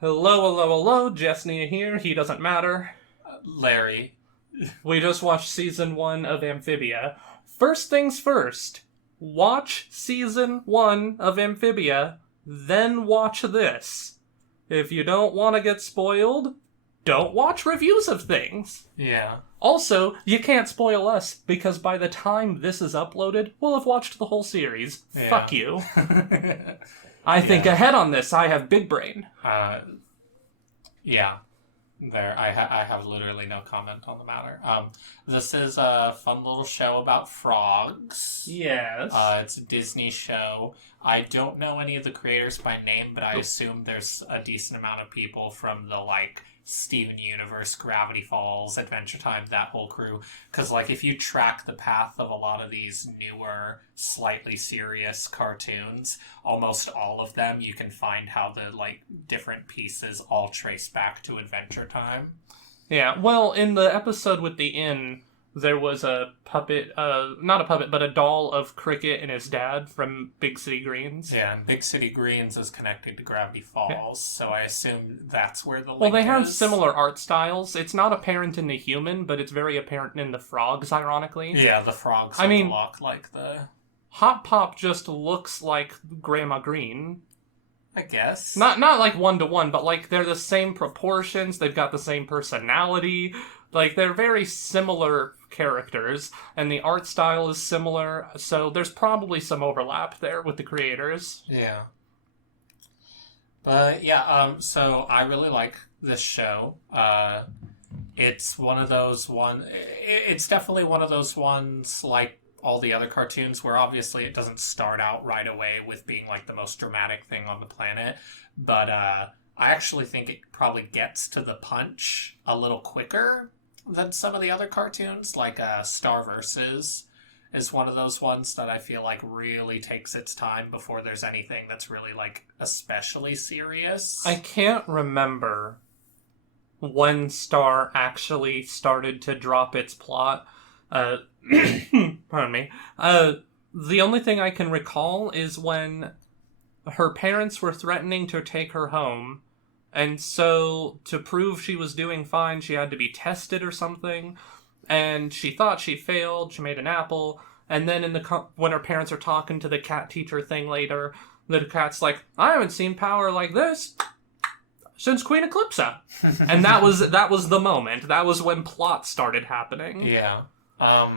Hello, hello, hello, Jesnia here, he doesn't matter. Larry. We just watched season 1 of Amphibia. First things first, watch season 1 of Amphibia, then watch this. If you don't want to get spoiled, don't watch reviews of things. Yeah. Also, you can't spoil us, because by the time this is uploaded, we'll have watched the whole series. Yeah. Fuck you. I think ahead on this. I have big brain. Yeah. I have literally no comment on the matter. This is a fun little show about frogs. Yes. It's a Disney show. I don't know any of the creators by name, but I assume there's a decent amount of people from the, Steven Universe, Gravity Falls, Adventure Time, that whole crew. Because, if you track the path of a lot of these newer, slightly serious cartoons, almost all of them, you can find how the, different pieces all trace back to Adventure Time. Yeah, well, in the episode with the inn, there was a puppet, not a puppet, but a doll of Cricket and his dad from Big City Greens. Yeah, and Big City Greens is connected to Gravity Falls, so I assume that's where the link Well, they have is. similar art styles. It's not apparent in the human, but it's very apparent in the frogs, ironically. Yeah, the frogs look a lot like the... Hotpop just looks like Grandma Green. I guess. Not one-to-one, but they're the same proportions, they've got the same personality. They're very similar characters, and the art style is similar, so there's probably some overlap there with the creators. Yeah. But, yeah, so I really like this show. It's one of those it's definitely one of those ones, like all the other cartoons, where obviously it doesn't start out right away with being, the most dramatic thing on the planet, but, I actually think it probably gets to the punch a little quicker than some of the other cartoons, Star Versus is one of those ones that I feel really takes its time before there's anything that's really, especially serious. I can't remember when Star actually started to drop its plot. Pardon me. The only thing I can recall is when her parents were threatening to take her home, and so to prove she was doing fine, she had to be tested or something, and she thought she failed, she made an apple, and then when her parents are talking to the cat teacher thing later, the cat's like, I haven't seen power like this since Queen Eclipsa. And that was the moment. That was when plot started happening. Yeah. But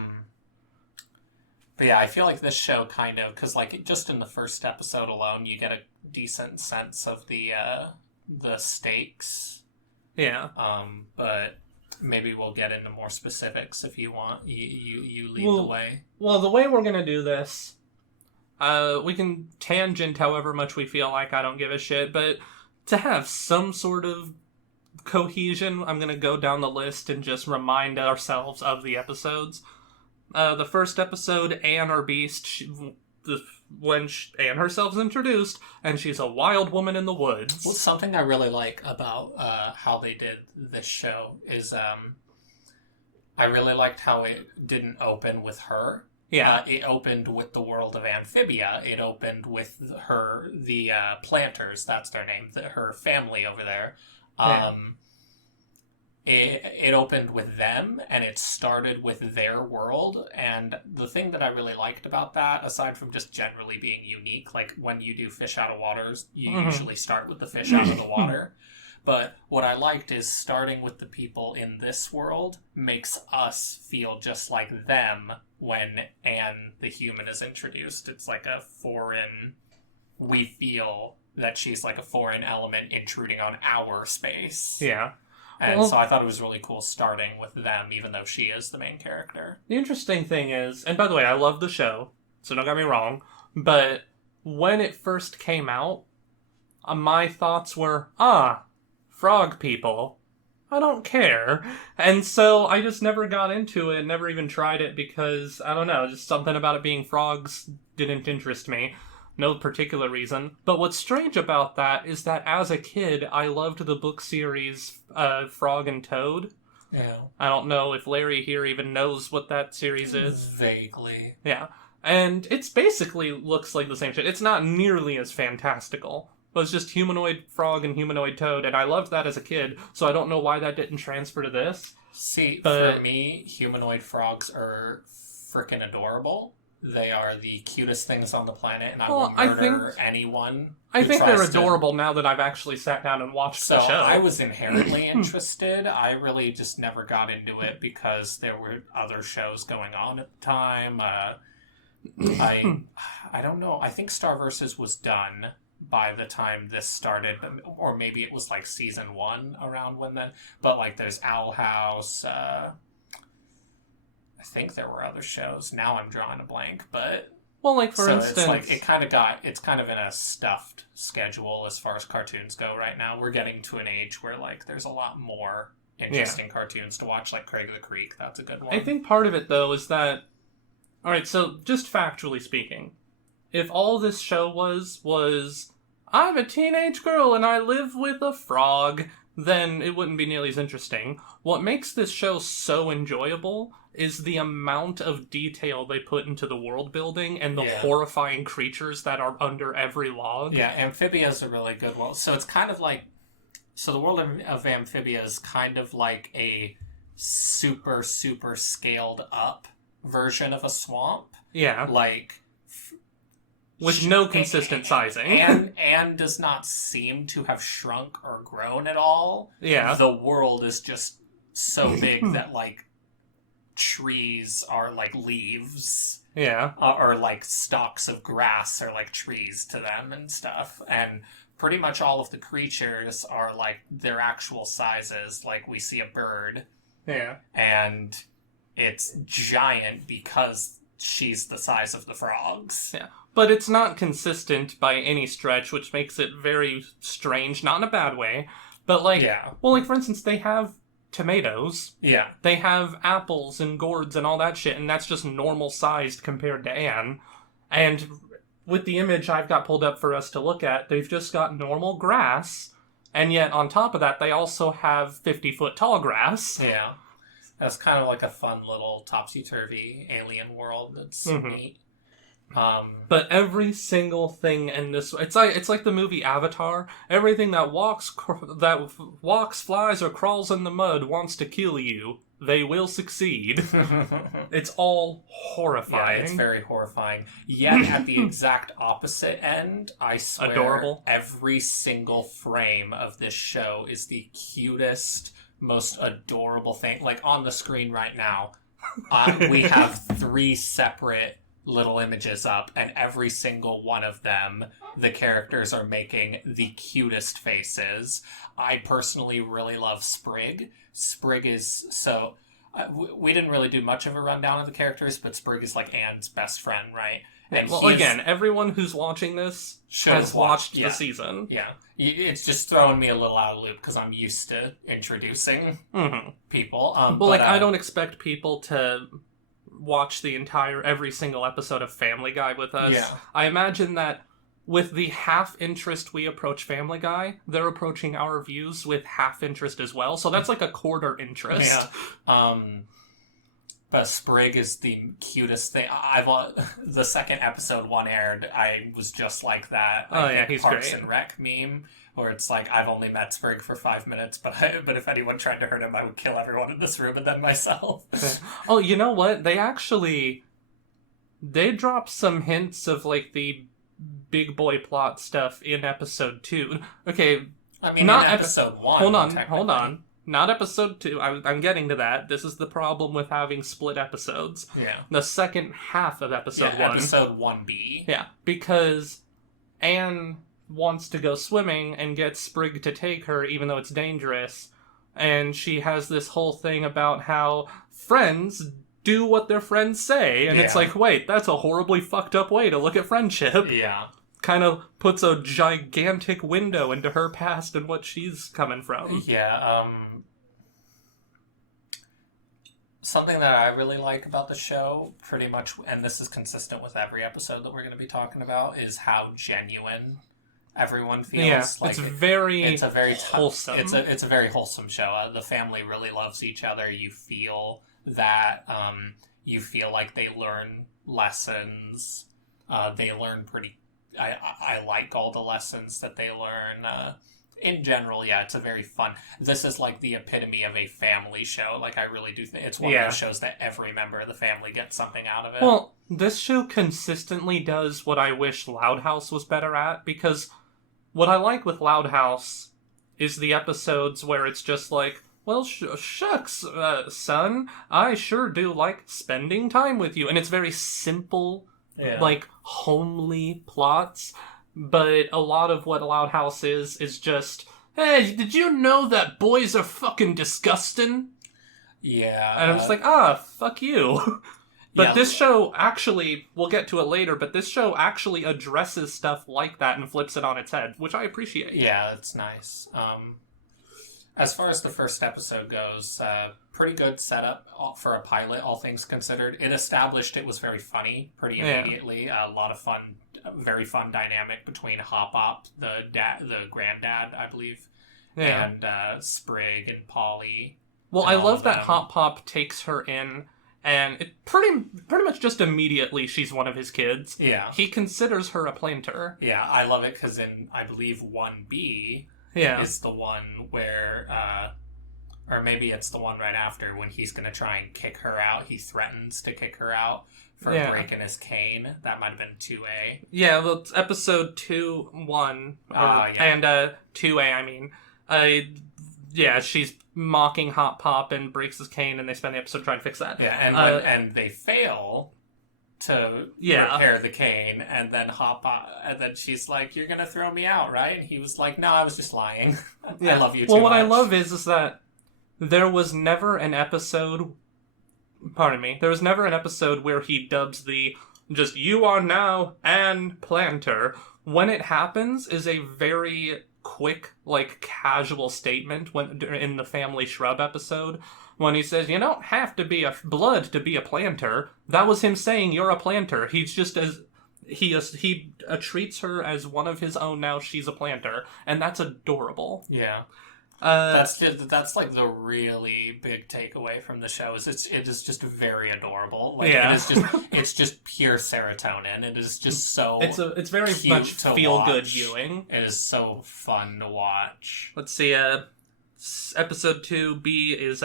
yeah, I feel like this show kind of, because just in the first episode alone, you get a decent sense of the stakes. Yeah. But maybe we'll get into more specifics if you want. You lead the way. Well, the way we're gonna do this, we can tangent however much we feel like, I don't give a shit, but to have some sort of cohesion, I'm gonna go down the list and just remind ourselves of the episodes. The first episode, Anne or Beast, when Anne herself's introduced, and she's a wild woman in the woods. Well, something I really like about how they did this show is I really liked how it didn't open with her. Yeah. It opened with the world of Amphibia. It opened with the Planters, that's their name, her family over there. It opened with them, and it started with their world, and the thing that I really liked about that, aside from just generally being unique, when you do Fish Out of Waters, you usually start with the fish out of the water, but what I liked is starting with the people in this world makes us feel just like them when Anne the human is introduced. It's we feel that she's a foreign element intruding on our space. Yeah. And so I thought it was really cool starting with them, even though she is the main character. The interesting thing is, and by the way, I love the show, so don't get me wrong, but when it first came out, my thoughts were, frog people. I don't care. And so I just never got into it, never even tried it because, I don't know, just something about it being frogs didn't interest me. No particular reason. But what's strange about that is that as a kid, I loved the book series Frog and Toad. Yeah. I don't know if Larry here even knows what that series is. Vaguely. Yeah. And it's basically looks like the same shit. It's not nearly as fantastical, was just humanoid frog and humanoid toad, and I loved that as a kid, so I don't know why that didn't transfer to this. See, But- for me, humanoid frogs are freaking adorable. They are the cutest things on the planet, and I will murder anyone. I think they're tries to- adorable now that I've actually sat down and watched So the show. I was inherently interested. I really just never got into it because there were other shows going on at the time. I don't know. I think Star Vs. was done by the time this started, or maybe it was like season 1 around when then. But like, there's Owl House. I think there were other shows. Now I'm drawing a blank, but well, like for instance, it's like it's kind of in a stuffed schedule as far as cartoons go right now. We're getting to an age where like there's a lot more interesting cartoons to watch, like Craig of the Creek. That's a good one. I think part of it though is that, all right, so just factually speaking, if all this show was I'm a teenage girl and I live with a frog, then it wouldn't be nearly as interesting. What makes this show so enjoyable is the amount of detail they put into the world building and the horrifying creatures that are under every log. Yeah, Amphibia is a really good one. So it's kind of like, so the world of Amphibia is kind of like a super, super scaled up version of a swamp. Yeah. Like, with no consistent sizing. And does not seem to have shrunk or grown at all. Yeah. The world is just so big that, like, trees are like leaves. Yeah. Or like stalks of grass are like trees to them and stuff. And pretty much all of the creatures are like their actual sizes. Like, we see a bird. Yeah. And it's giant because she's the size of the frogs. Yeah. But it's not consistent by any stretch, which makes it very strange, not in a bad way. But like, well, like for instance, they have tomatoes. Yeah. They have apples and gourds and all that shit, and that's just normal sized compared to Anne. And with the image I've got pulled up for us to look at, they've just got normal grass, and yet on top of that, they also have 50-foot tall grass. Yeah. That's kind of like a fun little topsy-turvy alien world that's neat. But every single thing in this, it's like the movie Avatar. Everything that walks, flies, or crawls in the mud wants to kill you. They will succeed. It's all horrifying. Yeah, it's very horrifying. Yet at the exact opposite end, I swear, adorable. Every single frame of this show is the cutest, most adorable thing. Like, on the screen right now, we have 3 separate little images up, and every single one of them, the characters are making the cutest faces. I personally really love Sprig. Sprig is so... we didn't really do much of a rundown of the characters, but Sprig is like Anne's best friend, right? And well, again, everyone who's watching this has watched the season. Yeah. It's just throwing me a little out of the loop because I'm used to introducing people. I don't expect people to watch every single episode of Family Guy with us. Yeah. I imagine that with the half interest we approach Family Guy, they're approaching our views with half interest as well. So that's like a quarter interest. Yeah. But Sprig is the cutest thing. The second episode 1 aired, I was just like that. He's Parks great. and Rec meme, where it's like, I've only met Sprig for 5 minutes, but if anyone tried to hurt him, I would kill everyone in this room and then myself. Oh, you know what? They dropped some hints of like the big boy plot stuff in episode 2. Okay. I mean, not episode 1. Hold on. Not episode 2. I'm getting to that. This is the problem with having split episodes. Yeah. The second half of episode 1. Episode 1B. Yeah, because Anne wants to go swimming and gets Sprig to take her, even though it's dangerous. And she has this whole thing about how friends do what their friends say. And it's like, wait, that's a horribly fucked up way to look at friendship. Yeah. Kind of puts a gigantic window into her past and what she's coming from. Yeah, something that I really like about the show, pretty much, and this is consistent with every episode that we're going to be talking about, is how genuine everyone feels. Yeah, like it's a very wholesome. It's a very wholesome show. The family really loves each other. You feel that. You feel like they learn lessons. They learn pretty I like all the lessons that they learn. In general, yeah, it's a very fun. This is like the epitome of a family show. Like, I really do think it's one of those shows that every member of the family gets something out of it. Well, this show consistently does what I wish Loud House was better at, because what I like with Loud House is the episodes where it's just like, well, shucks, son, I sure do like spending time with you. And it's very simple, like, homely plots. But a lot of what Loud House is just, hey, did you know that boys are fucking disgusting? Yeah. And I'm just like, fuck you. But this show actually, we'll get to it later, but this show actually addresses stuff like that and flips it on its head, which I appreciate. Yeah, it's nice. As far as the first episode goes, pretty good setup for a pilot, all things considered. It established it was very funny pretty immediately. A lot of fun, very fun dynamic between Hotpop, the granddad, I believe, and Sprig and Polly. Well, I love that Hotpop takes her in, and it pretty much just immediately she's one of his kids. Yeah. He considers her a planter. Yeah, I love it because in, I believe, 1B is the one where, or maybe it's the one right after, when he's going to try and kick her out. He threatens to kick her out for breaking his cane. That might have been 2A. Yeah, well, it's episode 2-1. And 2A, I mean. She's mocking Hotpop and breaks his cane, and they spend the episode trying to fix that. Yeah, and they fail to repair the cane, and then she's like, "You're gonna throw me out, right?" And he was like, "No, I was just lying. I love you too much." What I love is that there was never an episode. Pardon me. There was never an episode where he dubs the just "you are now an planter." When it happens, is a very quick, like, casual statement when in the Family Shrub episode, when he says, "You don't have to be a blood to be a planter." That was him saying, "You're a planter." He's just he treats her as one of his own now. She's a planter, and that's adorable. Yeah. That's like the really big takeaway from the show is it is just very adorable. Like, it's just pure serotonin. It is just so it's very much feel good viewing. It is so fun to watch. Let's see. Episode 2B is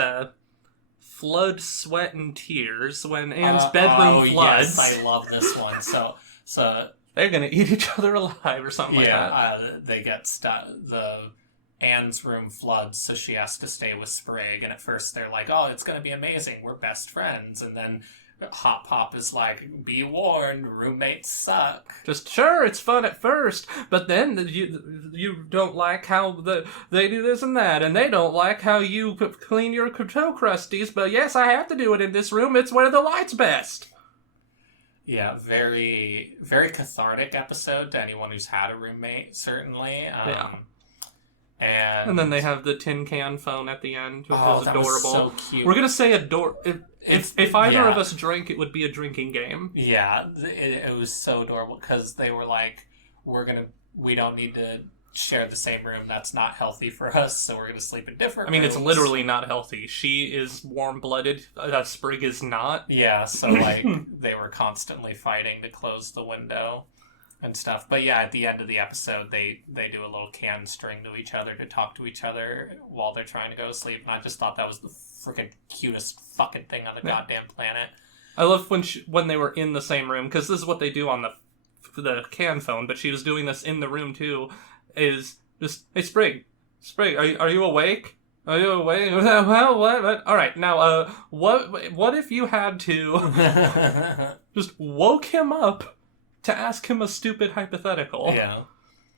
Flood, Sweat, and Tears, when Anne's bedroom floods. Yes, I love this one. So they're gonna eat each other alive or something like that. Yeah, they get stuck. Anne's room floods, so she has to stay with Sprig, and at first they're like, "Oh, it's gonna be amazing, we're best friends," and then Hotpop is like, "Be warned, roommates suck." Just, sure, it's fun at first, but then you don't like how they do this and that, and they don't like how you clean your toe crusties, but yes, I have to do it in this room, it's where the light's best. Yeah, very, very cathartic episode to anyone who's had a roommate, certainly. And then they have the tin can phone at the end, which is adorable. Was so cute. We're gonna say if either of us drank, it would be a drinking game. Yeah, it was so adorable because they were like, we don't need to share the same room. That's not healthy for us, so we're gonna sleep in different rooms. It's literally not healthy. She is warm-blooded. Sprig is not. Yeah, so like they were constantly fighting to close the window and stuff. But yeah, at the end of the episode, they do a little can string to each other to talk to each other while they're trying to go to sleep. And I just thought that was the freaking cutest fucking thing on the goddamn planet. I love when they were in the same room, because this is what they do on the can phone, but she was doing this in the room too, is just, "Hey, Sprig, are you awake? Are you awake? Well, what? All right, now, what if you had to just woke him up to ask him a stupid hypothetical?" Yeah.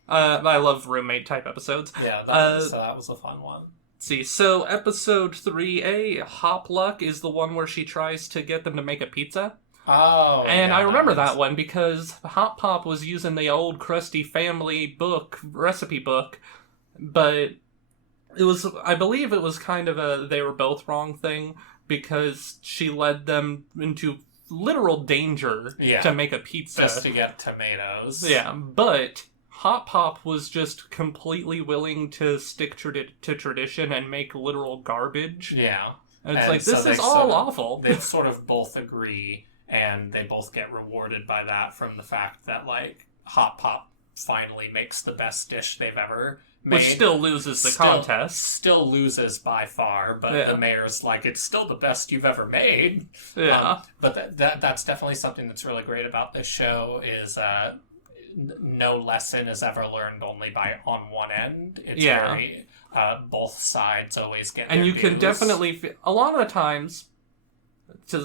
I love roommate type episodes. Yeah, so that was a fun one. Let's see, so episode 3A, Hop Luck, is the one where she tries to get them to make a pizza. Oh, and I remember that one because Hotpop was using the old crusty family recipe book, but I believe it was kind of a they were both wrong thing, because she led them into literal danger to make a pizza. Just to get tomatoes. Yeah, but Hotpop was just completely willing to stick to tradition and make literal garbage. Yeah. And it's like, this is all awful. They sort of both agree, and they both get rewarded by that from the fact that, like, Hotpop finally makes the best dish they've ever made. Which still loses the contest. Still loses by far, but the mayor's like, it's still the best you've ever made. Yeah. But that's definitely something that's really great about this show is no lesson is ever learned only on one end. It's very both sides always get and their you dues. can definitely a lot of the times,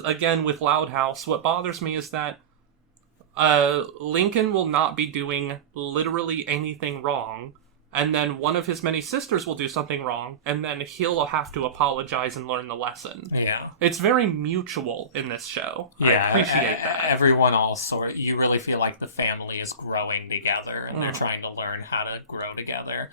again with Loud House, what bothers me is that Lincoln will not be doing literally anything wrong, and then one of his many sisters will do something wrong, and then he'll have to apologize and learn the lesson. Yeah. It's very mutual in this show. Yeah, I appreciate that. Everyone you really feel like the family is growing together, and they're trying to learn how to grow together.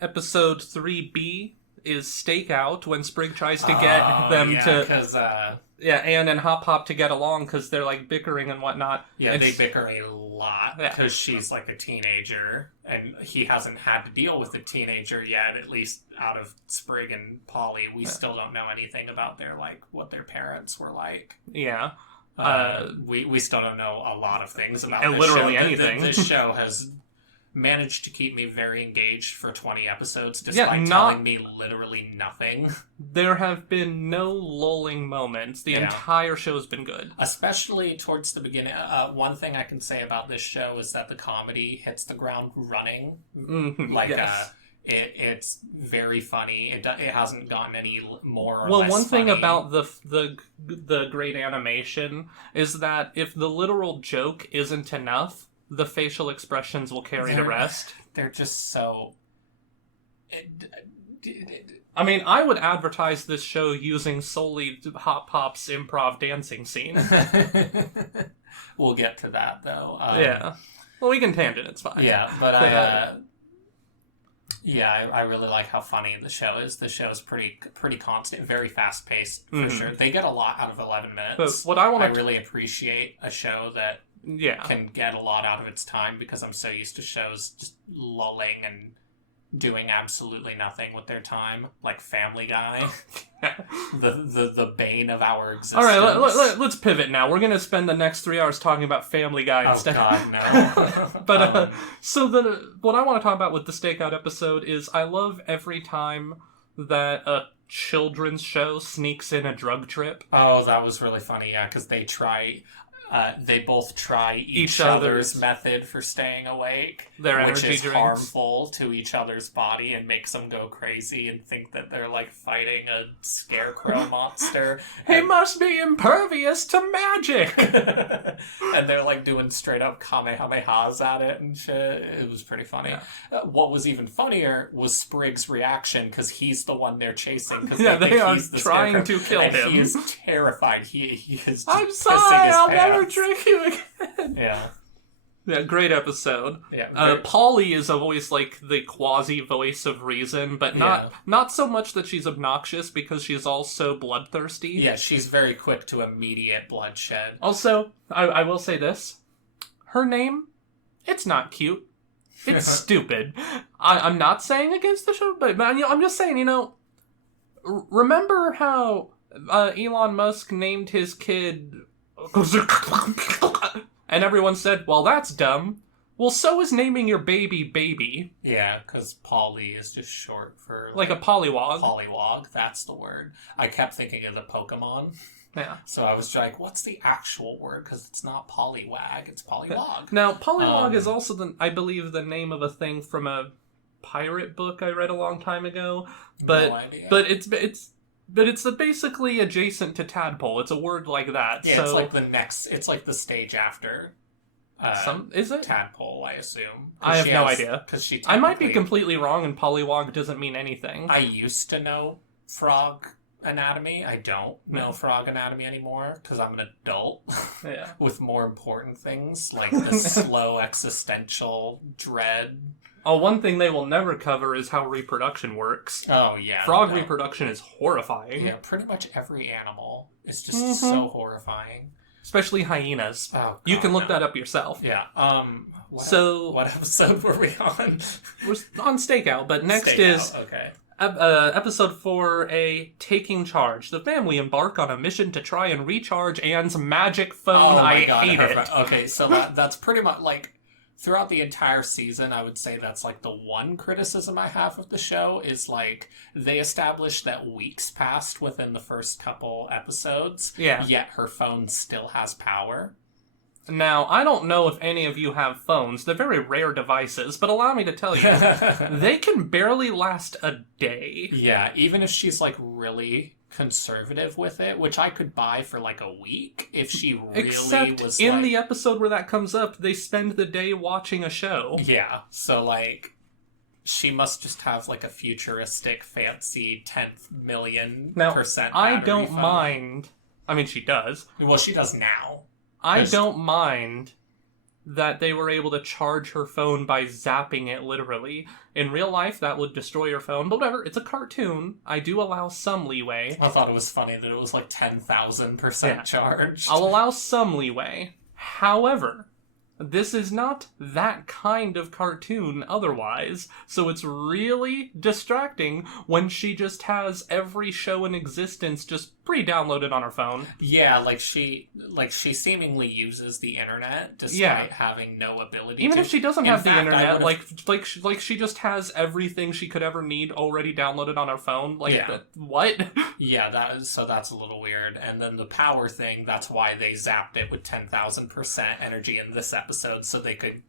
Episode 3B is Stakeout, when Sprig tries to get them to... Anne and Hotpop to get along because they're like bickering and whatnot. Yeah, they bicker a lot because she's like a teenager and he hasn't had to deal with a teenager yet, at least out of Sprig and Polly. We still don't know anything about what their parents were like. Yeah. We still don't know a lot of things about this literally show. Anything. This show has managed to keep me very engaged for 20 episodes despite telling me literally nothing. There have been no lulling moments. The entire show's been good. Especially towards the beginning. One thing I can say about this show is that the comedy hits the ground running. Mm-hmm. It's very funny. It hasn't gotten any more or well, less one thing funny. about the great animation is that if the literal joke isn't enough, the facial expressions will carry the rest. They're just so... I mean, I would advertise this show using solely Hotpop's improv dancing scene. We'll get to that, though. Well, we can tangent, it's fine. Yeah, but I really like how funny the show is. The show is pretty constant, very fast-paced, for sure. They get a lot out of 11 minutes. But what I really appreciate a show that can get a lot out of its time, because I'm so used to shows just lulling and doing absolutely nothing with their time, like Family Guy. the bane of our existence. All right, let's pivot now. We're going to spend the next 3 hours talking about Family Guy instead. Oh, God, no. But, what I want to talk about with the Stakeout episode is I love every time that a children's show sneaks in a drug trip. Oh, that was really funny, yeah, because they both try each other's method for staying awake, which is harmful to each other's body and makes them go crazy and think that they're like fighting a scarecrow monster. He must be impervious to magic! And they're like doing straight up kamehamehas at it and shit. It was pretty funny. Yeah. What was even funnier was Sprig's reaction, because he's the one they're chasing. They are trying to kill him. He is terrified. He is just I'm sorry, I'll never trick you again. Yeah, great episode. Yeah, Polly is a voice like the quasi voice of reason, but not so much that she's obnoxious, because she's also bloodthirsty. Yeah, she's very quick to immediate bloodshed. Also, I will say this: her name, it's not cute. It's stupid. I'm not saying against the show, but I'm just saying, remember how Elon Musk named his kid. And everyone said, well, that's dumb. Well, so is naming your baby. Yeah, because Polly is just short for... Like a pollywog. Pollywog, that's the word. I kept thinking of the Pokemon. Yeah. So I was like, what's the actual word? Because it's not Poliwag, it's Polywog. Now, Polywog is also, I believe, the name of a thing from a pirate book I read a long time ago. But, no idea. But it's basically adjacent to tadpole. It's a word like that. Yeah, so... it's like the stage after. Is it? Tadpole, I assume. I have no idea. I might be completely wrong, and pollywog doesn't mean anything. I used to know frog anatomy. I don't know frog anatomy anymore, because I'm an adult with more important things, like the slow existential dread. Oh, one thing they will never cover is how reproduction works. Oh, yeah. Frog reproduction is horrifying. Yeah, pretty much every animal is just so horrifying. Especially hyenas. Oh, God, you can look that up yourself. Yeah. What episode were we on? We're on Stakeout, but next is... Okay. Episode 4, a taking charge. The family embark on a mission to try and recharge Anne's magic phone. I hate it. Okay, so that's pretty much like throughout the entire season, I would say that's like the one criticism I have of the show is like they established that weeks passed within the first couple episodes, yet her phone still has power. Now, I don't know if any of you have phones. They're very rare devices, but allow me to tell you, they can barely last a day. Yeah, even if she's like really conservative with it, which I could buy for like a week if she really Except was in the episode where that comes up, they spend the day watching a show. Yeah, so like she must just have like a futuristic fancy 10th million percent I don't phone. mind. I mean, she does. Well, she does now. I don't mind that they were able to charge her phone by zapping it literally. In real life, that would destroy your phone, but whatever, it's a cartoon. I do allow some leeway. I thought it was funny that it was like 10,000% charged. I'll allow some leeway. However, this is not that kind of cartoon otherwise, so it's really distracting when she just has every show in existence just pre-downloaded on her phone. Yeah, like she seemingly uses the internet despite having no ability Even to. if she doesn't have the internet, like she just has everything she could ever need already downloaded on her phone. What? Yeah, that's a little weird. And then the power thing, that's why they zapped it with 10,000% energy in this episode so they could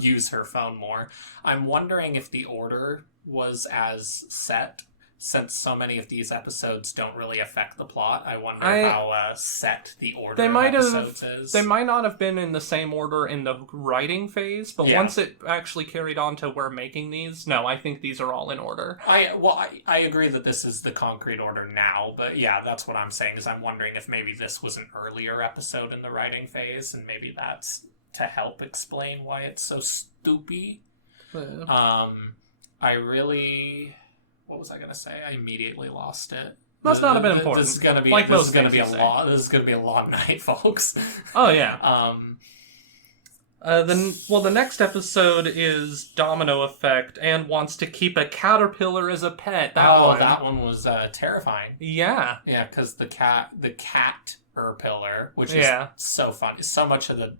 use her phone more. I'm wondering if the order was as set. Since so many of these episodes don't really affect the plot, I wonder how set the order of episodes is. They might not have been in the same order in the writing phase, but once it actually carried on to we're making these, no, I think these are all in order. I agree that this is the concrete order now, but yeah, that's what I'm saying, is I'm wondering if maybe this was an earlier episode in the writing phase, and maybe that's to help explain why it's so stupid. What was I going to say? I immediatay lost it. Must not have been important. This is going to be a long night, folks. Oh yeah. The next episode is Domino Effect and wants to keep a caterpillar as a pet. That one was terrifying. Yeah. Yeah, because the caterpillar, which is so funny. So much of the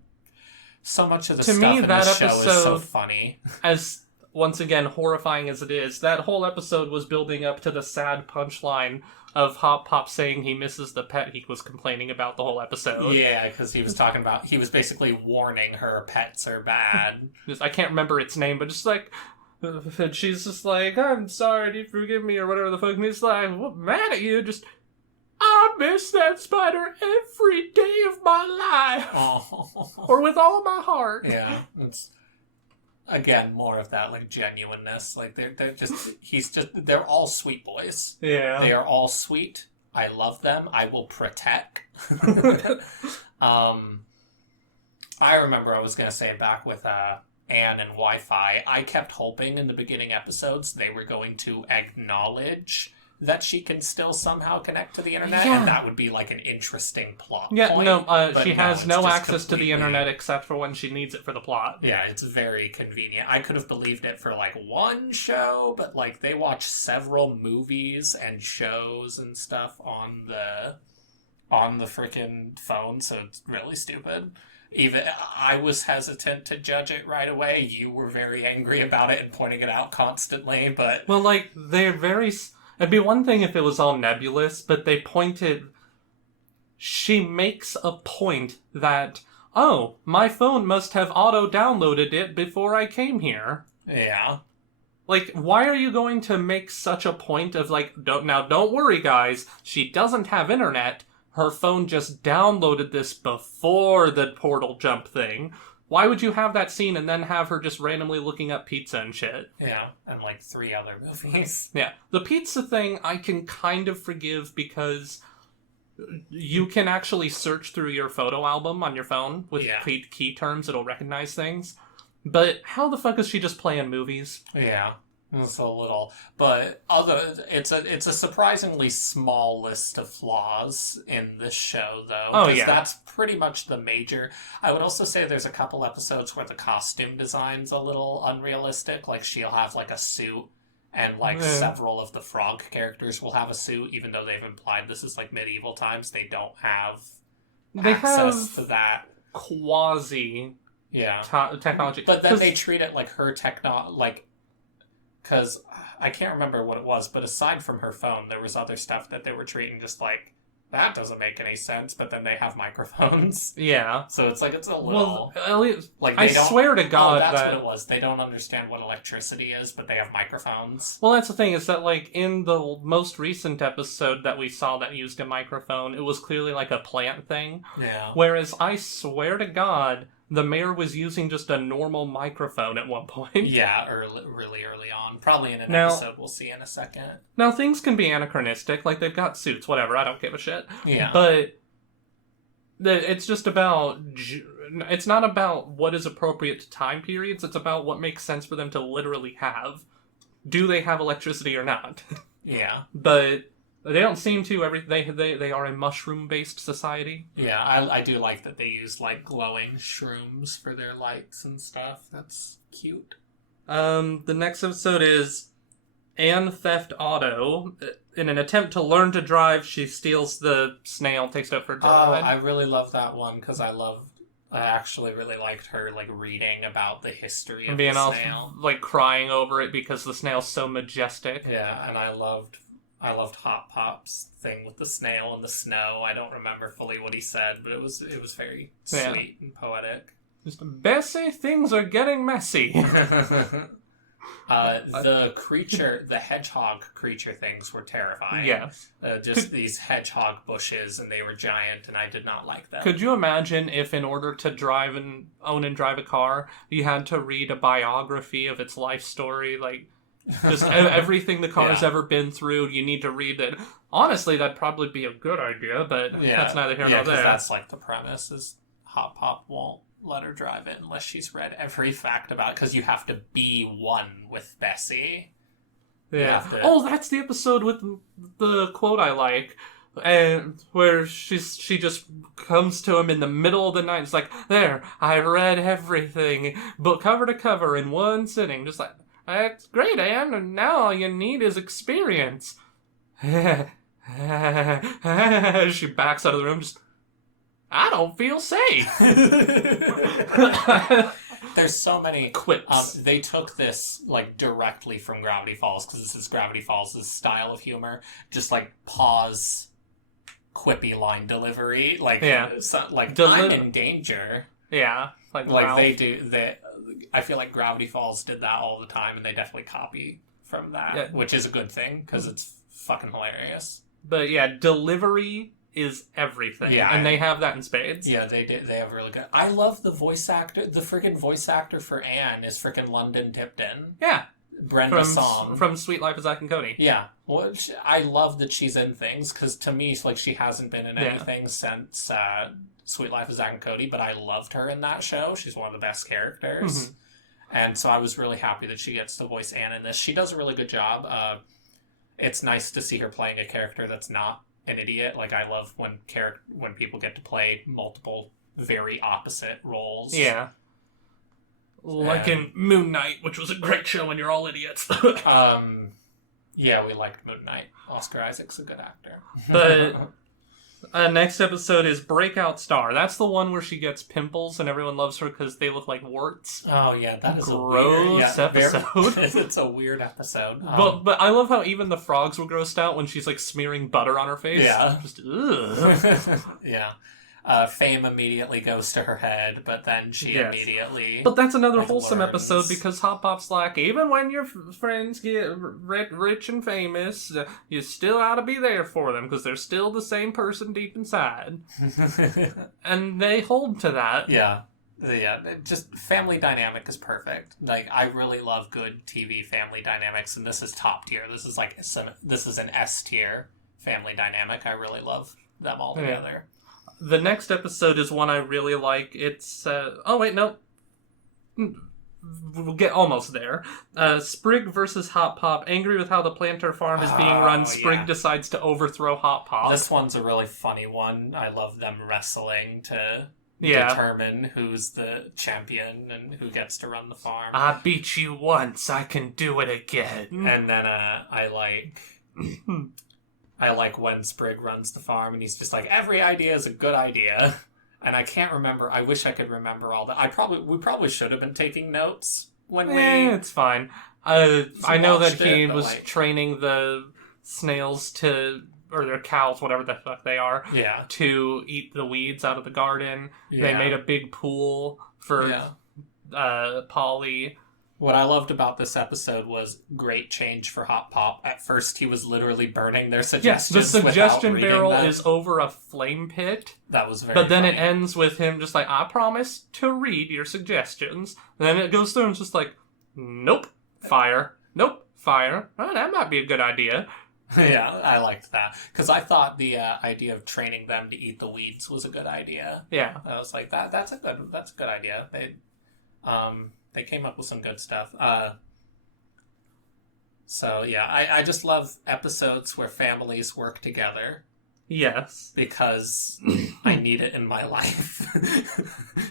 stuff in this show is so funny. As once again, horrifying as it is, that whole episode was building up to the sad punchline of Hotpop saying he misses the pet he was complaining about the whole episode. Yeah, because he was basically warning her pets are bad. I can't remember its name, but just like, she's just like, I'm sorry, do you forgive me, or whatever the fuck, and he's like, what, mad at you? Just, I miss that spider every day of my life. Or with all my heart. Yeah, it's... Again, more of that like genuineness. Like they're all sweet boys. Yeah, they are all sweet. I love them. I will protect. I remember I was gonna say back with Anne and Wi-Fi. I kept hoping in the beginning episodes they were going to acknowledge that she can still somehow connect to the internet, and that would be like an interesting plot point. She has no access to the internet except for when she needs it for the plot. Yeah, it's very convenient. I could have believed it for like one show, but like they watch several movies and shows and stuff on the freaking phone, so it's really stupid. Even I was hesitant to judge it right away. You were very angry about it and pointing it out constantly, but they're very... It'd be one thing if it was all nebulous, but they pointed... She makes a point that, oh, my phone must have auto-downloaded it before I came here. Yeah. Like, why are you going to make such a point of, like, don't worry, guys, she doesn't have internet. Her phone just downloaded this before the portal jump thing. Why would you have that scene and then have her just randomly looking up pizza and shit? Yeah, and like 3 other movies. Yeah. The pizza thing I can kind of forgive because you can actually search through your photo album on your phone with key terms. It'll recognize things. But how the fuck is she just playing movies? Yeah. It's a little, but it's a surprisingly small list of flaws in this show, though. Oh yeah, that's pretty much the major. I would also say there's a couple episodes where the costume design's a little unrealistic. Like she'll have like a suit, and several of the frog characters will have a suit, even though they've implied this is like medieval times. They don't have access to that quasi technology. But then they treat it like her because I can't remember what it was, but aside from her phone, there was other stuff that they were treating just like, that doesn't make any sense, but then they have microphones. Yeah. So it's like, it's a little... Well, at least, like, I swear to God that's what it was. They don't understand what electricity is, but they have microphones. Well, that's the thing, is that, like, in the most recent episode that we saw that used a microphone, it was clearly, like, a plant thing. Yeah. Whereas, I swear to God, the mayor was using just a normal microphone at one point. Yeah, really early on. Probably in an episode we'll see in a second. Now, things can be anachronistic. Like, they've got suits, whatever. I don't give a shit. Yeah. But it's just about... It's not about what is appropriate to time periods. It's about what makes sense for them to literally have. Do they have electricity or not? Yeah. But... They don't seem to. They are a mushroom-based society. Yeah, I do like that they use, like, glowing shrooms for their lights and stuff. That's cute. The next episode is Anne Theft Auto. In an attempt to learn to drive, she steals the snail, takes it up for a joyride. I really love that one, because I actually really liked her, like, reading about the history of the snail. Like, crying over it because the snail's so majestic. Yeah, and I loved Hotpop's thing with the snail and the snow. I don't remember fully what he said, but it was very sweet and poetic. Just, Bessie, things are getting messy. The hedgehog creature things were terrifying. Yeah. These hedgehog bushes, and they were giant, and I did not like them. Could you imagine if, in order to own and drive a car, you had to read a biography of its life story, like... Just everything the car's ever been through, you need to read it. Honestly, that'd probably be a good idea, but that's neither here nor there. That's like the premise, is Hotpop won't let her drive it unless she's read every fact about it, because you have to be one with Bessie. Yeah. Oh, that's the episode with the quote I like. And where she just comes to him in the middle of the night. It's like, there, I read everything, book cover to cover in one sitting. Just like... That's great, Anne, and now all you need is experience. She backs out of the room, just... I don't feel safe. There's so many... quips. They took this, like, directly from Gravity Falls, because this is Gravity Falls' style of humor. Just, like, pause, quippy line delivery. Like, I'm in danger. Yeah. Like they do... I feel like Gravity Falls did that all the time, and they definitely copy from that, which is a good thing, because it's fucking hilarious. But yeah, delivery is everything, and they have that in spades. Yeah, they have really good... I love the voice actor. The freaking voice actor for Anne is freaking London Tipton. Yeah. Brenda Song. From Sweet Life of Zack and Cody. Yeah. Well, I love that she's in things, because to me, like, she hasn't been in anything since... Sweet Life of Zack and Cody, but I loved her in that show. She's one of the best characters. Mm-hmm. And so I was really happy that she gets to voice Anne in this. She does a really good job. It's nice to see her playing a character that's not an idiot. Like, I love when people get to play multiple very opposite roles. Yeah. Like in Moon Knight, which was a great show when you're all idiots. Yeah, we liked Moon Knight. Oscar Isaac's a good actor. But... next episode is Breakout Star. That's the one where she gets pimples and everyone loves her because they look like warts. Oh, yeah, that is gross episode. It's a weird episode. But I love how even the frogs were grossed out when she's like smearing butter on her face. Yeah. Just, ugh. Yeah. Fame immediately goes to her head, but then she immediately... But that's another wholesome episode, because Hotpop's like, even when your friends get rich and famous, you still ought to be there for them, because they're still the same person deep inside. And they hold to that. Yeah. Yeah, just family dynamic is perfect. Like, I really love good TV family dynamics, and this is top tier. This is an S tier family dynamic. I really love them all together. The next episode is one I really like. It's, we'll get almost there. Sprig versus Hotpop. Angry with how the planter farm is being run, Sprig decides to overthrow Hotpop. This one's a really funny one. I love them wrestling determine who's the champion and who gets to run the farm. I beat you once, I can do it again. And then I like when Sprig runs the farm and he's just like, every idea is a good idea. And I can't remember. I wish I could remember all that. We probably should have been taking notes when we... it's fine. I know that he was like... training the snails to... or their cows, whatever the fuck they are, to eat the weeds out of the garden. Yeah. They made a big pool for Polly. What I loved about this episode was great change for Hotpop. At first, he was literally burning their suggestions. Yes, the suggestion barrel is over a flame pit. That was very But then funny. it ends with him just like, I promise to read your suggestions. And then it goes through and it's just like, nope, fire. Nope, fire. Oh, that might be a good idea. Yeah, I liked that. Because I thought the idea of training them to eat the weeds was a good idea. Yeah. I was like, that's a good idea. They came up with some good stuff. So, yeah, I just love episodes where families work together. Yes. Because I need it in my life.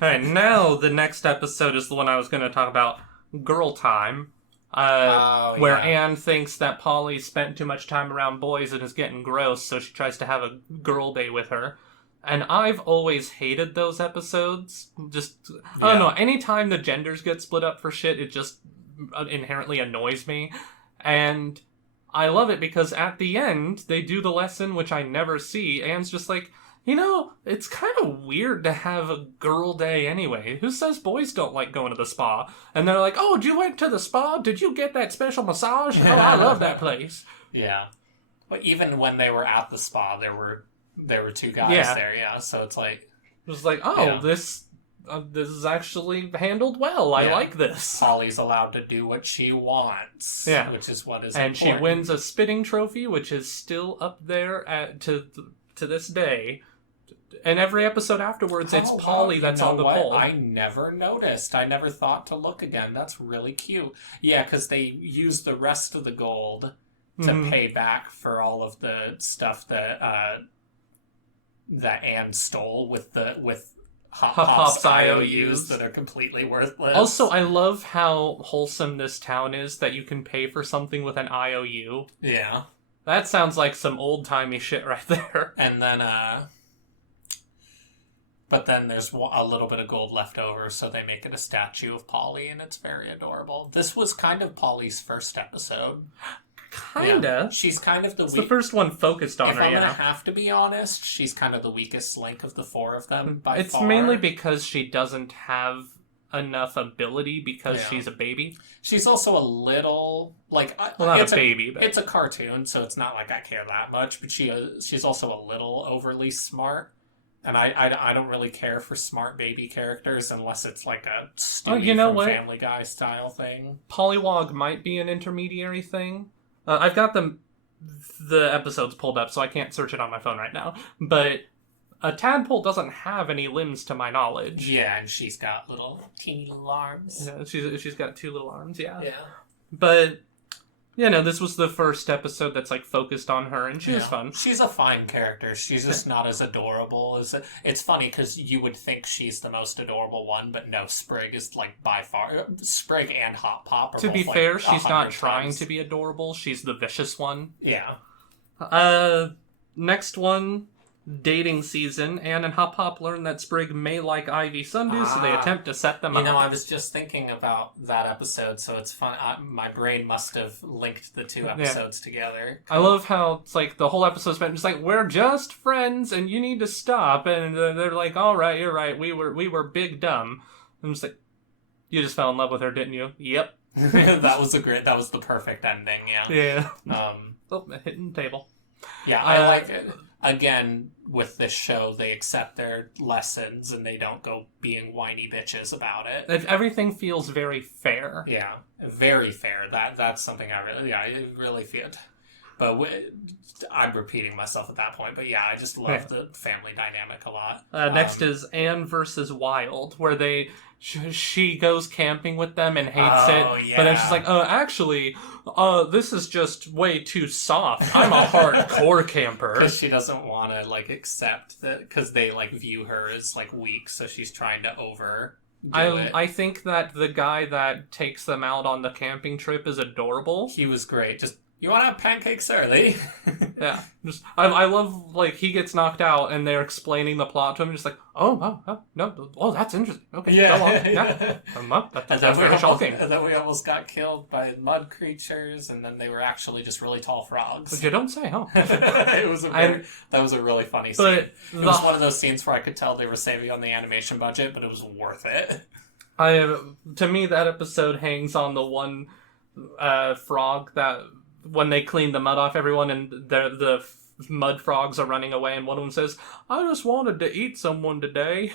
Alright, now the next episode is the one I was going to talk about, Girl Time. Where Anne thinks that Polly spent too much time around boys and is getting gross, so she tries to have a girl day with her. And I've always hated those episodes. I don't know, anytime the genders get split up for shit, it just inherently annoys me. And I love it because at the end, they do the lesson, which I never see. Anne's just like, you know, it's kind of weird to have a girl day anyway. Who says boys don't like going to the spa? And they're like, oh, you went to the spa? Did you get that special massage? Oh, I love that place. Yeah. But even when they were at the spa, there were two guys there, so it's like... It was like, this is actually handled well. I like this. Polly's allowed to do what she wants, which is what is and important. She wins a spitting trophy, which is still up there to this day. And every episode afterwards, it's Polly that's on the pole. I never noticed. I never thought to look again. That's really cute. Yeah, because they use the rest of the gold to pay back for all of the stuff that Anne stole with Hotpop's IOUs that are completely worthless. Also, I love how wholesome this town is that you can pay for something with an IOU. Yeah. That sounds like some old-timey shit right there. And then, but then there's a little bit of gold left over, so they make it a statue of Polly, and it's very adorable. This was kind of Polly's first episode. Kinda. Yeah. She's kind of the first one focused on her, If I'm gonna have to be honest, she's kind of the weakest link of the four of them, by far. It's mainly because she doesn't have enough ability because she's a baby. She's also a little, like... Well, not a baby, but... It's a cartoon, so it's not like I care that much, but she's also a little overly smart. And I don't really care for smart baby characters unless it's like a Stewie from Family Guy style thing. Pollywog might be an intermediary thing. I've got the episodes pulled up, so I can't search it on my phone right now. But a tadpole doesn't have any limbs, to my knowledge. Yeah, and she's got teeny little arms. Yeah, she's got 2 little arms. Yeah. Yeah. But this was the first episode that's like focused on her, and she was fun. She's a fine character. She's just not as adorable as... It's funny because you would think she's the most adorable one, but no, Sprig is like by far... Sprig and Hotpop are To both, be fair, she's not trying times. to be adorable. She's the vicious one. Yeah. Next one, dating season. Anne and Hotpop learn that Sprig may like Ivy sundews, so they attempt to set them up. I was just thinking about that episode, so it's fun. My brain must have linked the 2 episodes together. I love how it's like the whole episode spent just like, we're just friends and you need to stop. And they're like, all right, you're right. We were big dumb. I'm just like, you just fell in love with her, didn't you? Yep. That was the perfect ending. Yeah. Hitting the table. Yeah, I like it. Again, with this show, they accept their lessons and they don't go being whiny bitches about it. Everything feels very fair. Yeah, very fair. That's something I really feel. But I'm repeating myself at that point. But yeah, I just love the family dynamic a lot. Next is Anne versus Wild, where they she goes camping with them and hates it. Yeah. But then she's like, actually, this is just way too soft. I'm a hardcore camper. Because she doesn't want to, like, accept that, because they, like, view her as, like, weak, so she's trying to I think that the guy that takes them out on the camping trip is adorable. He was great. Just, you want to have pancakes early? Yeah. I love, like, he gets knocked out and they're explaining the plot to him, just like, no, that's interesting. Okay, yeah. Go on. Yeah. That's very shocking. And then we almost got killed by mud creatures, and then they were actually just really tall frogs. But you don't say, huh? That was a really funny scene. It was one of those scenes where I could tell they were saving on the animation budget, but it was worth it. To me, that episode hangs on the one frog that, when they clean the mud off everyone and the mud frogs are running away, and one of them says, I just wanted to eat someone today.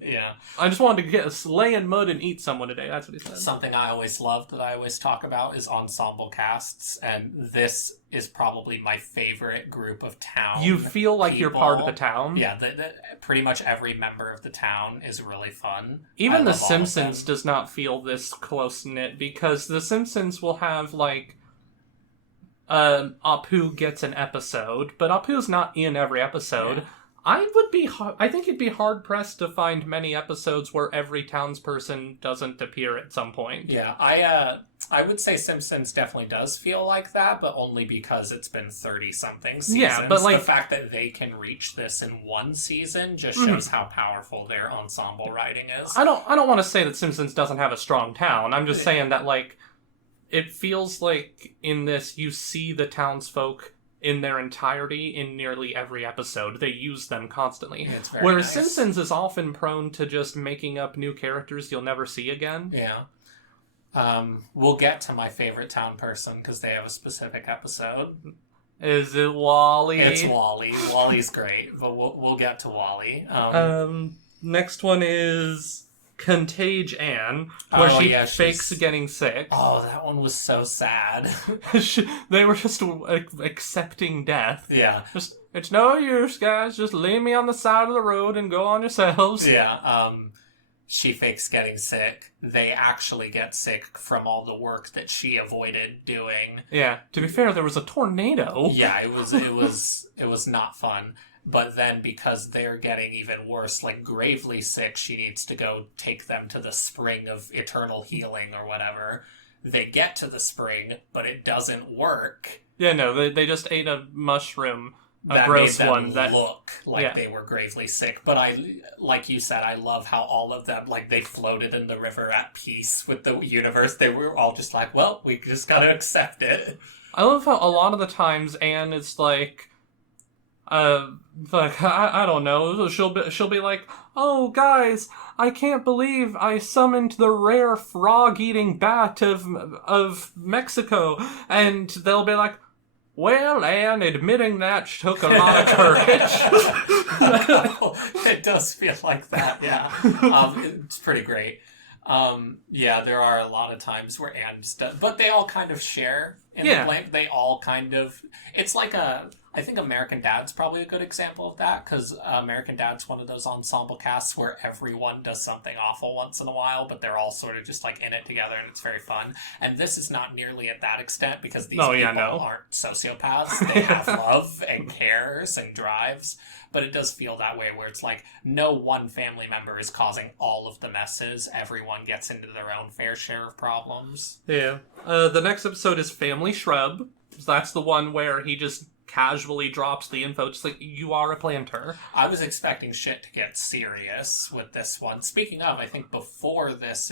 Yeah. I just wanted to lay in mud and eat someone today. That's what he said. Something I always loved that I always talk about is ensemble casts, and this is probably my favorite group of town. You feel like people. You're part of the town. Yeah, pretty much every member of the town is really fun. Even The Simpsons does not feel this close-knit, because The Simpsons will have, like, Apu gets an episode, but Apu's not in every episode. Yeah. I think you'd be hard-pressed to find many episodes where every townsperson doesn't appear at some point. Yeah, I would say Simpsons definitely does feel like that, but only because it's been 30-something seasons. Yeah, but, like, the fact that they can reach this in one season just shows how powerful their ensemble writing is. I don't want to say that Simpsons doesn't have a strong town. I'm just saying that, like, it feels like in this you see the townsfolk in their entirety in nearly every episode. They use them constantly. Whereas nice. Simpsons is often prone to just making up new characters you'll never see again. Yeah. We'll get to my favorite town person because they have a specific episode. Is it Wally? It's Wally. Wally's great, but we'll get to Wally. Next one is Contage Anne, where she fakes getting sick. Oh, that one was so sad. They were just accepting death. Yeah. Just, it's no use, guys. Just leave me on the side of the road and go on yourselves. Yeah. She fakes getting sick. They actually get sick from all the work that she avoided doing. Yeah. To be fair, there was a tornado. Yeah, it was not fun. But then because they're getting even worse, like gravely sick, she needs to go take them to the spring of eternal healing or whatever. They get to the spring, but it doesn't work. Yeah, no, they just ate a mushroom, that gross made them one that look like they were gravely sick. But like you said, I love how all of them, like, they floated in the river at peace with the universe. They were all just like, well, we just gotta accept it. I love how a lot of the times Anne is like, I don't know. She'll be like, oh guys, I can't believe I summoned the rare frog-eating bat of Mexico, and they'll be like, well, Anne, admitting that took a lot of courage. It does feel like that, yeah. It's pretty great. Yeah, there are a lot of times where Anne does, but they all kind of share in the blame. They all kind of, it's like I think American Dad's probably a good example of that, because American Dad's one of those ensemble casts where everyone does something awful once in a while, but they're all sort of just like in it together, and it's very fun. And this is not nearly at that extent, because these people aren't sociopaths. They have love and cares and drives, but it does feel that way, where it's like no one family member is causing all of the messes. Everyone gets into their own fair share of problems. Yeah. The next episode is Family Shrub. That's the one where he just casually drops the info, just like, you are a planter. I was expecting shit to get serious with this one. Speaking of, I think before this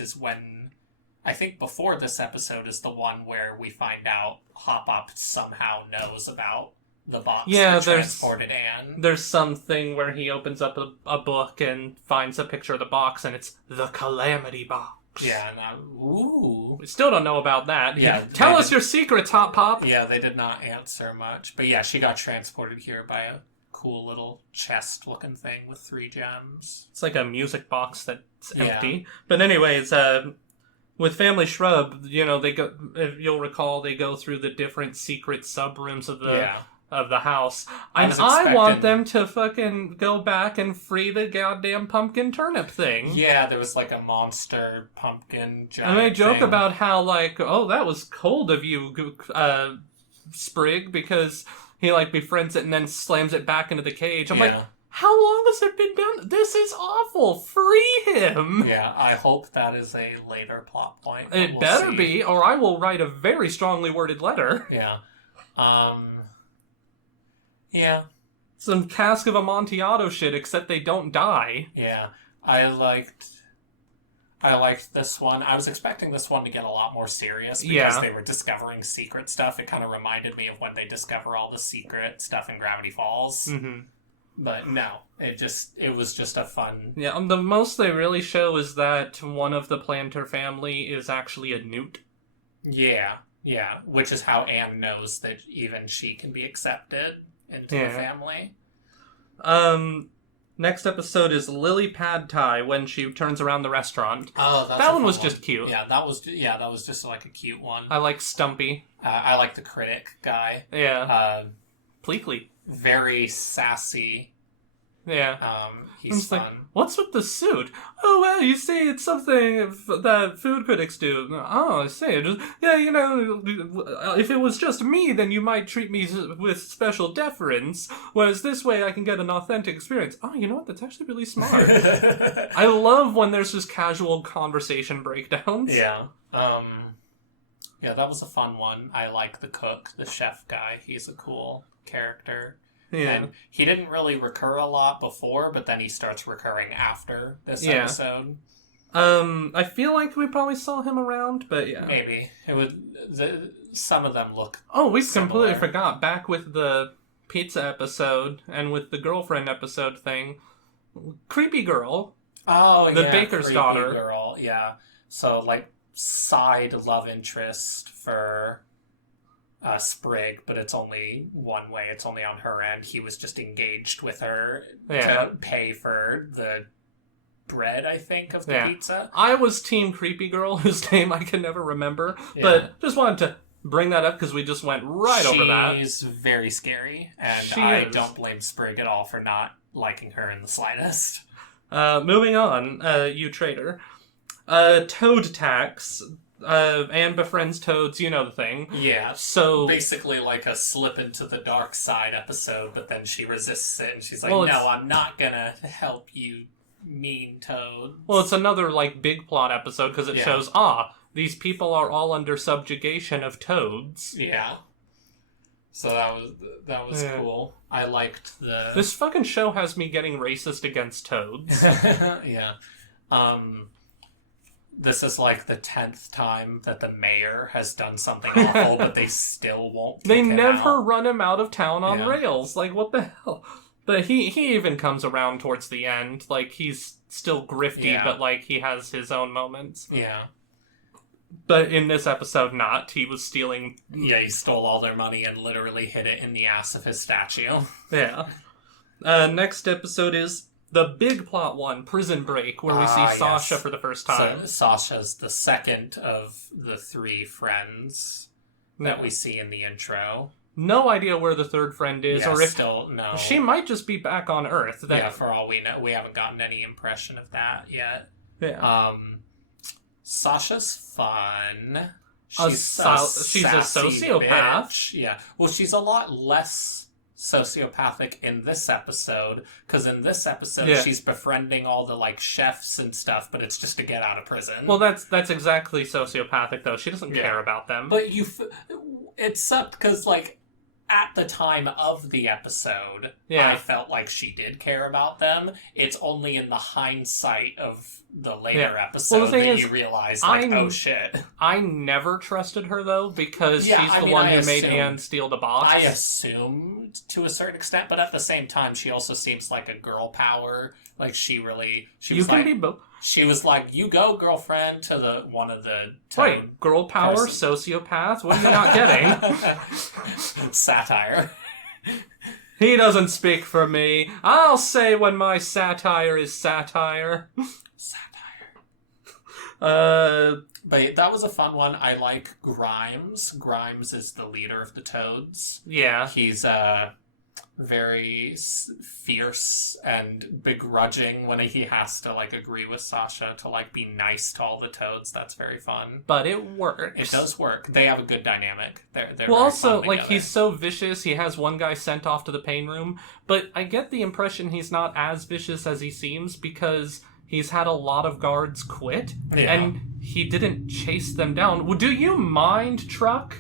episode is the one where we find out Hotpop somehow knows about the box that transported Anne. There's something where he opens up a book and finds a picture of the box, and it's the Calamity box. Yeah, ooh. We still don't know about that. Yeah, Tell us your secrets, Hotpop. Yeah, they did not answer much. But yeah, she got transported here by a cool little chest-looking thing with 3 gems. It's like a music box that's empty. Yeah. But anyways, with Family Shrub, they go. If you'll recall, they go through the different secret sub-rooms of of the house. And was I want expecting- them to fucking go back and free the goddamn pumpkin turnip thing. Yeah, there was like a monster pumpkin giant And they joke thing. about how, like, oh, that was cold of you, Sprig, because he, like, befriends it and then slams it back into the cage. I'm like, how long has it been done? This is awful. Free him. Yeah, I hope that is a later plot point. It We'll better see. be, or I will write a very strongly worded letter. Yeah. Yeah. Some Cask of Amontillado shit, except they don't die. Yeah. I liked this one. I was expecting this one to get a lot more serious because they were discovering secret stuff. It kind of reminded me of when they discover all the secret stuff in Gravity Falls. Mm-hmm. But no, it was just a fun... Yeah, the most they really show is that one of the planter family is actually a newt. Yeah, which is how Anne knows that even she can be accepted into the family. Next episode is Lily Pad Thai when she turns around the restaurant. Oh, that one was just cute. Yeah, that was just like a cute one. I like Stumpy. I like the critic guy. Yeah. Pleakley. Very sassy. Yeah. He's fun. Like, what's with the suit? Oh, well, you see, it's something that food critics do. Oh, I see. Just, yeah, you know, if it was just me, then you might treat me with special deference, whereas this way I can get an authentic experience. Oh, you know what? That's actually really smart. I love when there's just casual conversation breakdowns. Yeah. Yeah, that was a fun one. I like the cook, the chef guy. He's a cool character. Yeah. And he didn't really recur a lot before, but then he starts recurring after this episode. I feel like we probably saw him around, but yeah. Maybe. It would some of them look we similar. completely forgot. Back with the pizza episode and with the girlfriend episode thing. Creepy girl. Oh, the baker's creepy daughter. Girl, yeah. So, like, side love interest for Sprig, but it's only one way. It's only on her end. He was just engaged with her to pay for the bread, I think, of the pizza. I was Team Creepy Girl, whose name I can never remember, but just wanted to bring that up because we just went over that. She's very scary, and I don't blame Sprig at all for not liking her in the slightest. Moving on, you traitor. Toad tax. Anne befriends toads, you know the thing. Yeah. So basically like a slip into the dark side episode, but then she resists it and she's like, no, I'm not gonna help you, mean toad. Well, it's another like big plot episode because it shows, these people are all under subjugation of toads. Yeah. So that was cool. I liked the... This fucking show has me getting racist against toads. Yeah. This is like the 10th time that the mayor has done something awful, but they still won't kick him never out. run him out of town on rails. Like, what the hell? But he even comes around towards the end. Like, he's still grifty, but, like, he has his own moments. Yeah. But in this episode, not. He was stealing... Yeah, he stole all their money and literally hid it in the ass of his statue. Yeah. Next episode is the big plot one, Prison Break, where we see Sasha for the first time. So Sasha's the second of the three friends that we see in the intro. No idea where the third friend is, or if still no. She might just be back on Earth. For all we know, we haven't gotten any impression of that yet. Yeah. Sasha's fun. She's a sociopath. Bitch. Yeah. Well, she's a lot less sociopathic in this episode, because in this episode she's befriending all the like chefs and stuff, but it's just to get out of prison. Well, that's exactly sociopathic, though. She doesn't care about them. But it sucked because like at the time of the episode, I felt like she did care about them. It's only in the hindsight of the later episode that you realize, like, oh shit. I never trusted her, though, because she's the one who made Anne steal the box. I assumed to a certain extent, but at the same time, she also seems like a girl power. Like, she was like, be both. She was like, you go, girlfriend, to one of the... Wait, girl power, sociopath? What are you not getting? Satire. He doesn't speak for me. I'll say when my satire is satire. Satire. But that was a fun one. I like Grimes. Grimes is the leader of the Toads. Yeah. He's very fierce and begrudging when he has to like agree with Sasha to like be nice to all the Toads. That's very fun. But it works. It does work. They have a good dynamic. They're well, very also, fun like, together. he's so vicious, he has one guy sent off to the pain room, but I get the impression he's not as vicious as he seems because he's had a lot of guards quit, Yeah. and he didn't chase them down. Well, do you mind, Truck?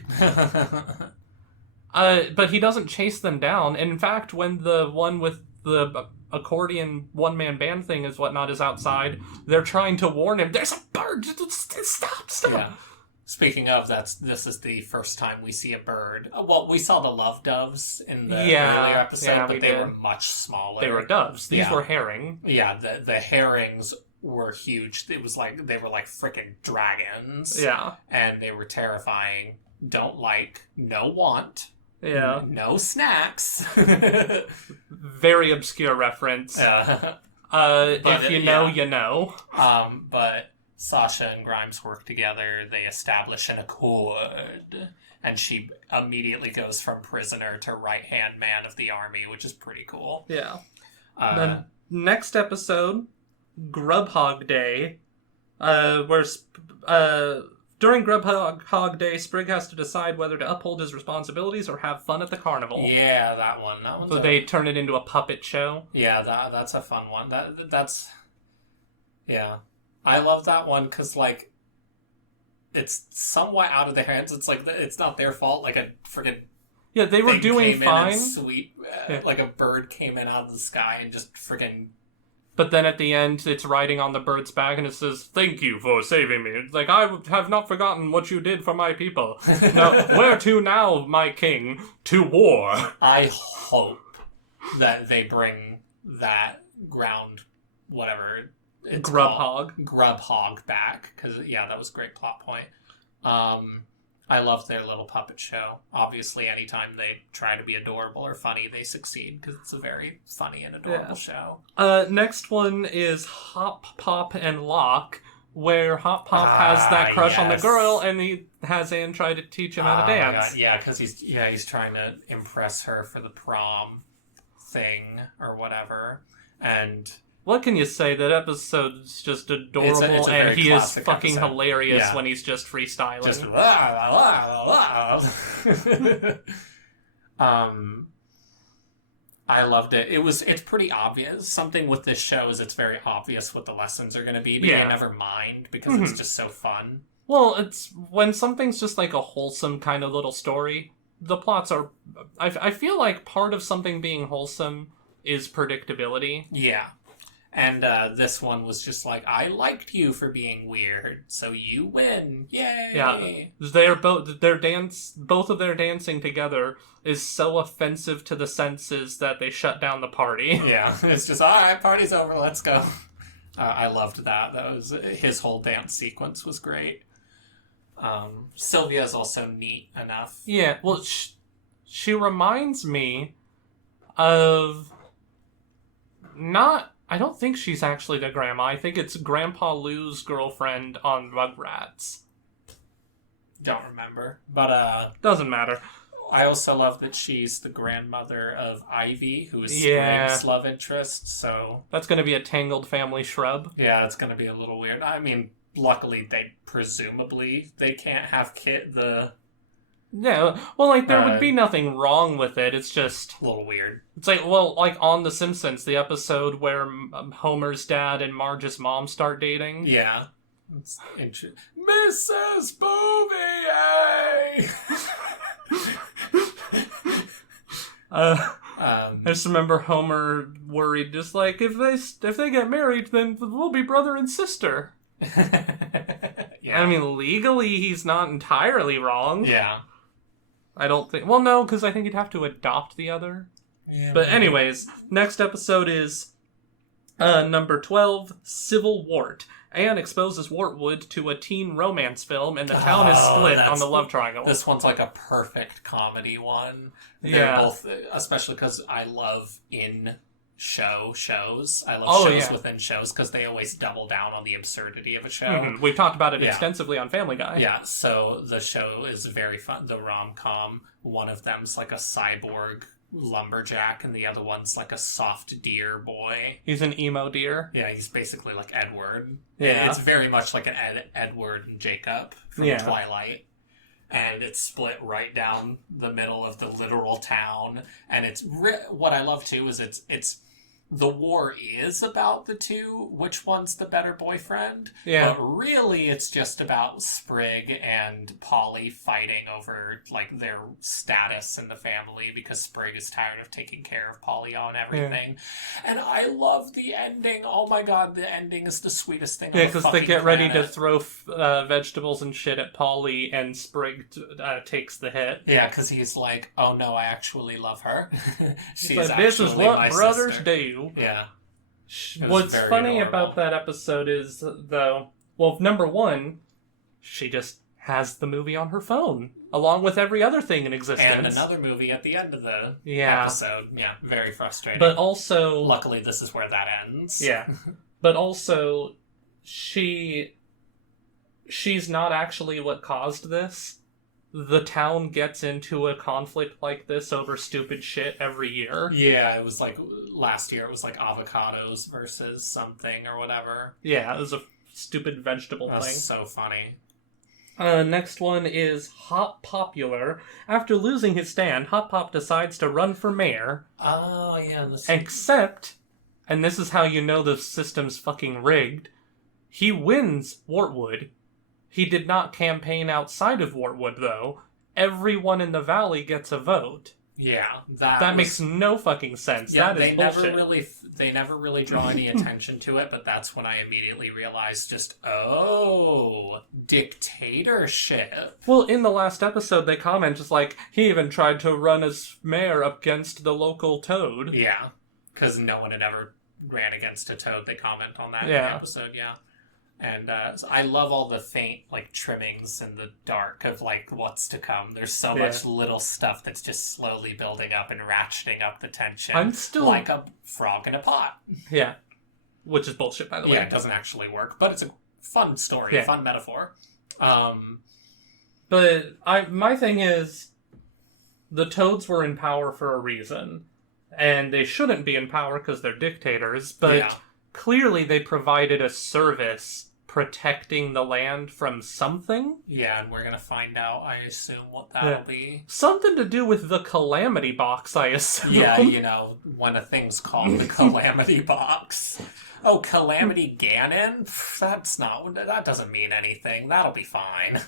But he doesn't chase them down. In fact, when the one with the accordion one-man band thing is whatnot is outside, they're trying to warn him, there's a bird! Stop! Yeah. Speaking of, this is the first time we see a bird. Well, we saw the love doves in the earlier episode, but they were much smaller. They were doves. These were herring. Yeah, the herrings were huge. It was like, they were like freaking dragons. Yeah. And they were terrifying. Don't like, no want. Yeah. No snacks. Very obscure reference. If you know, you know. But Sasha and Grimes work together. They establish an accord. And she immediately goes from prisoner to right-hand man of the army, which is pretty cool. Yeah. Then next episode, Grubhog Day, where during Grubhog Day, Sprig has to decide whether to uphold his responsibilities or have fun at the carnival. Yeah, that one. So they turn it into a puppet show. Yeah, that's a fun one. That's yeah. I love that one because like it's somewhat out of their hands. It's like it's not their fault. Like a freaking they were doing fine. Like a bird came in out of the sky and just freaking. But then at the end, it's riding on the bird's back, and it says, "Thank you for saving me." It's like, I have not forgotten what you did for my people. Now, where to now, my king? To war. I hope that they bring that ground, whatever it's called, Grubhog back, because, that was a great plot point. I love their little puppet show. Obviously, anytime they try to be adorable or funny, they succeed, because it's a very funny and adorable show. Next one is Hotpop and Locke, where Hotpop has that crush on the girl, and he has Anne try to teach him how to dance. Yeah, because he's trying to impress her for the prom thing, or whatever, and... What can you say? That episode's just adorable, it's and he is fucking hilarious when he's just freestyling. Just I loved it. It's pretty obvious. Something with this show is it's very obvious what the lessons are going to be, but I never mind because it's just so fun. Well, it's when something's just like a wholesome kind of little story, the plots are... I feel like part of something being wholesome is predictability. Yeah. And this one was just like, I liked you for being weird, so you win. Yay! Yeah. Both of their dancing together is so offensive to the senses that they shut down the party. Yeah, it's just, alright, party's over, let's go. I loved that. His whole dance sequence was great. Sylvia is also neat enough. Yeah, well, she reminds me of... I don't think she's actually the grandma. I think it's Grandpa Lou's girlfriend on Rugrats. Don't remember. But, doesn't matter. I also love that she's the grandmother of Ivy, who is Sprig's love interest, so... That's going to be a tangled family shrub. Yeah, it's going to be a little weird. I mean, luckily, they can't have Yeah, well, like, there would be nothing wrong with it, it's just... a little weird. It's like, well, like, on The Simpsons, the episode where Homer's dad and Marge's mom start dating. Yeah. It's Mrs. Bouvier! I just remember Homer worried, just like, if they get married, then we'll be brother and sister. I mean, legally, he's not entirely wrong. Yeah. I don't think... Well, no, because I think he'd have to adopt the other. Yeah, but anyways, next episode is number 12, Civil Wart. Anne exposes Wartwood to a teen romance film, and the town is split on the love triangle. This one's like a perfect comedy one. They're both, especially because I love in shows. I love Oh, shows yeah. within shows because they always double down on the absurdity of a show. Mhm. We've talked about it Yeah. extensively on Family Guy. Yeah, so the show is very fun. The rom-com, one of them's like a cyborg lumberjack, and the other one's like a soft deer boy. He's an emo deer. Yeah, he's basically like Edward. Yeah. It's very much like an Edward and Jacob from Yeah. Twilight. And it's split right down the middle of the literal town. And it's what I love too is it's the war is about the two, which one's the better boyfriend. Yeah. But really it's just about Sprig and Polly fighting over like their status in the family because Sprig is tired of taking care of Polly on everything. Yeah. And I love the ending. Oh my god, the ending is the sweetest thing. Yeah, because they get ready to planet. throw vegetables and shit at Polly, and Sprig takes the hit. Yeah, because he's like, oh no, I actually love her. She's like, this is actually what my brothers sister. do. Yeah. What's very funny adorable. about that episode is, though, well, number one, she just has the movie on her phone, along with every other thing in existence. And another movie at the end of the Yeah. episode. Yeah, very frustrating. But also... Luckily, this is where that ends. Yeah. But also, she's not actually what caused this. The town gets into a conflict like this over stupid shit every year. Yeah, it was like last year it was like avocados versus something or whatever. Yeah, it was a stupid vegetable That thing. was so funny. Next one is Hot Popular. After losing his stand, Hotpop decides to run for mayor. Oh, yeah. Except, and this is how you know the system's fucking rigged, he wins Wartwood. He did not campaign outside of Wartwood, though. Everyone in the valley gets a vote. Yeah, That makes no fucking sense. Yeah, that is bullshit. they never really draw any attention to it, but that's when I immediately realized dictatorship. Well, in the last episode, they comment just like, he even tried to run as mayor up against the local toad. Yeah, because no one had ever ran against a toad. They comment on that in the episode, yeah. And so I love all the faint like trimmings in the dark of like what's to come. There's so much little stuff that's just slowly building up and ratcheting up the tension. I'm still like a frog in a pot. Yeah, which is bullshit, by the way. Yeah, it doesn't actually work, but it's a fun story, a fun metaphor. But my thing is, the toads were in power for a reason, and they shouldn't be in power because they're dictators. But clearly, they provided a service protecting the land from something. Yeah, and we're gonna find out, I assume, what that'll be. Something to do with the calamity box, I assume. Yeah, you know, when a thing's called the calamity box. Oh, Calamity Ganon? That doesn't mean anything. That'll be fine.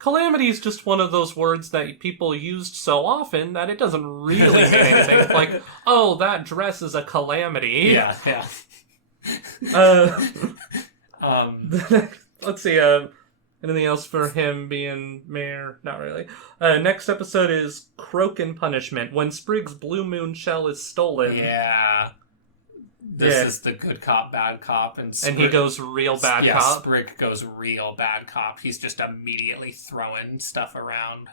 Calamity is just one of those words that people used so often that it doesn't really mean anything. It's like, oh, that dress is a calamity. Yeah. Let's see, anything else for him being mayor? Not really. Next episode is Croaker Punishment. When Sprig's Blue Moon shell is stolen. Yeah. This is the good cop, bad cop. And he goes real bad cop. Yeah, Sprig goes real bad cop. He's just immediately throwing stuff around.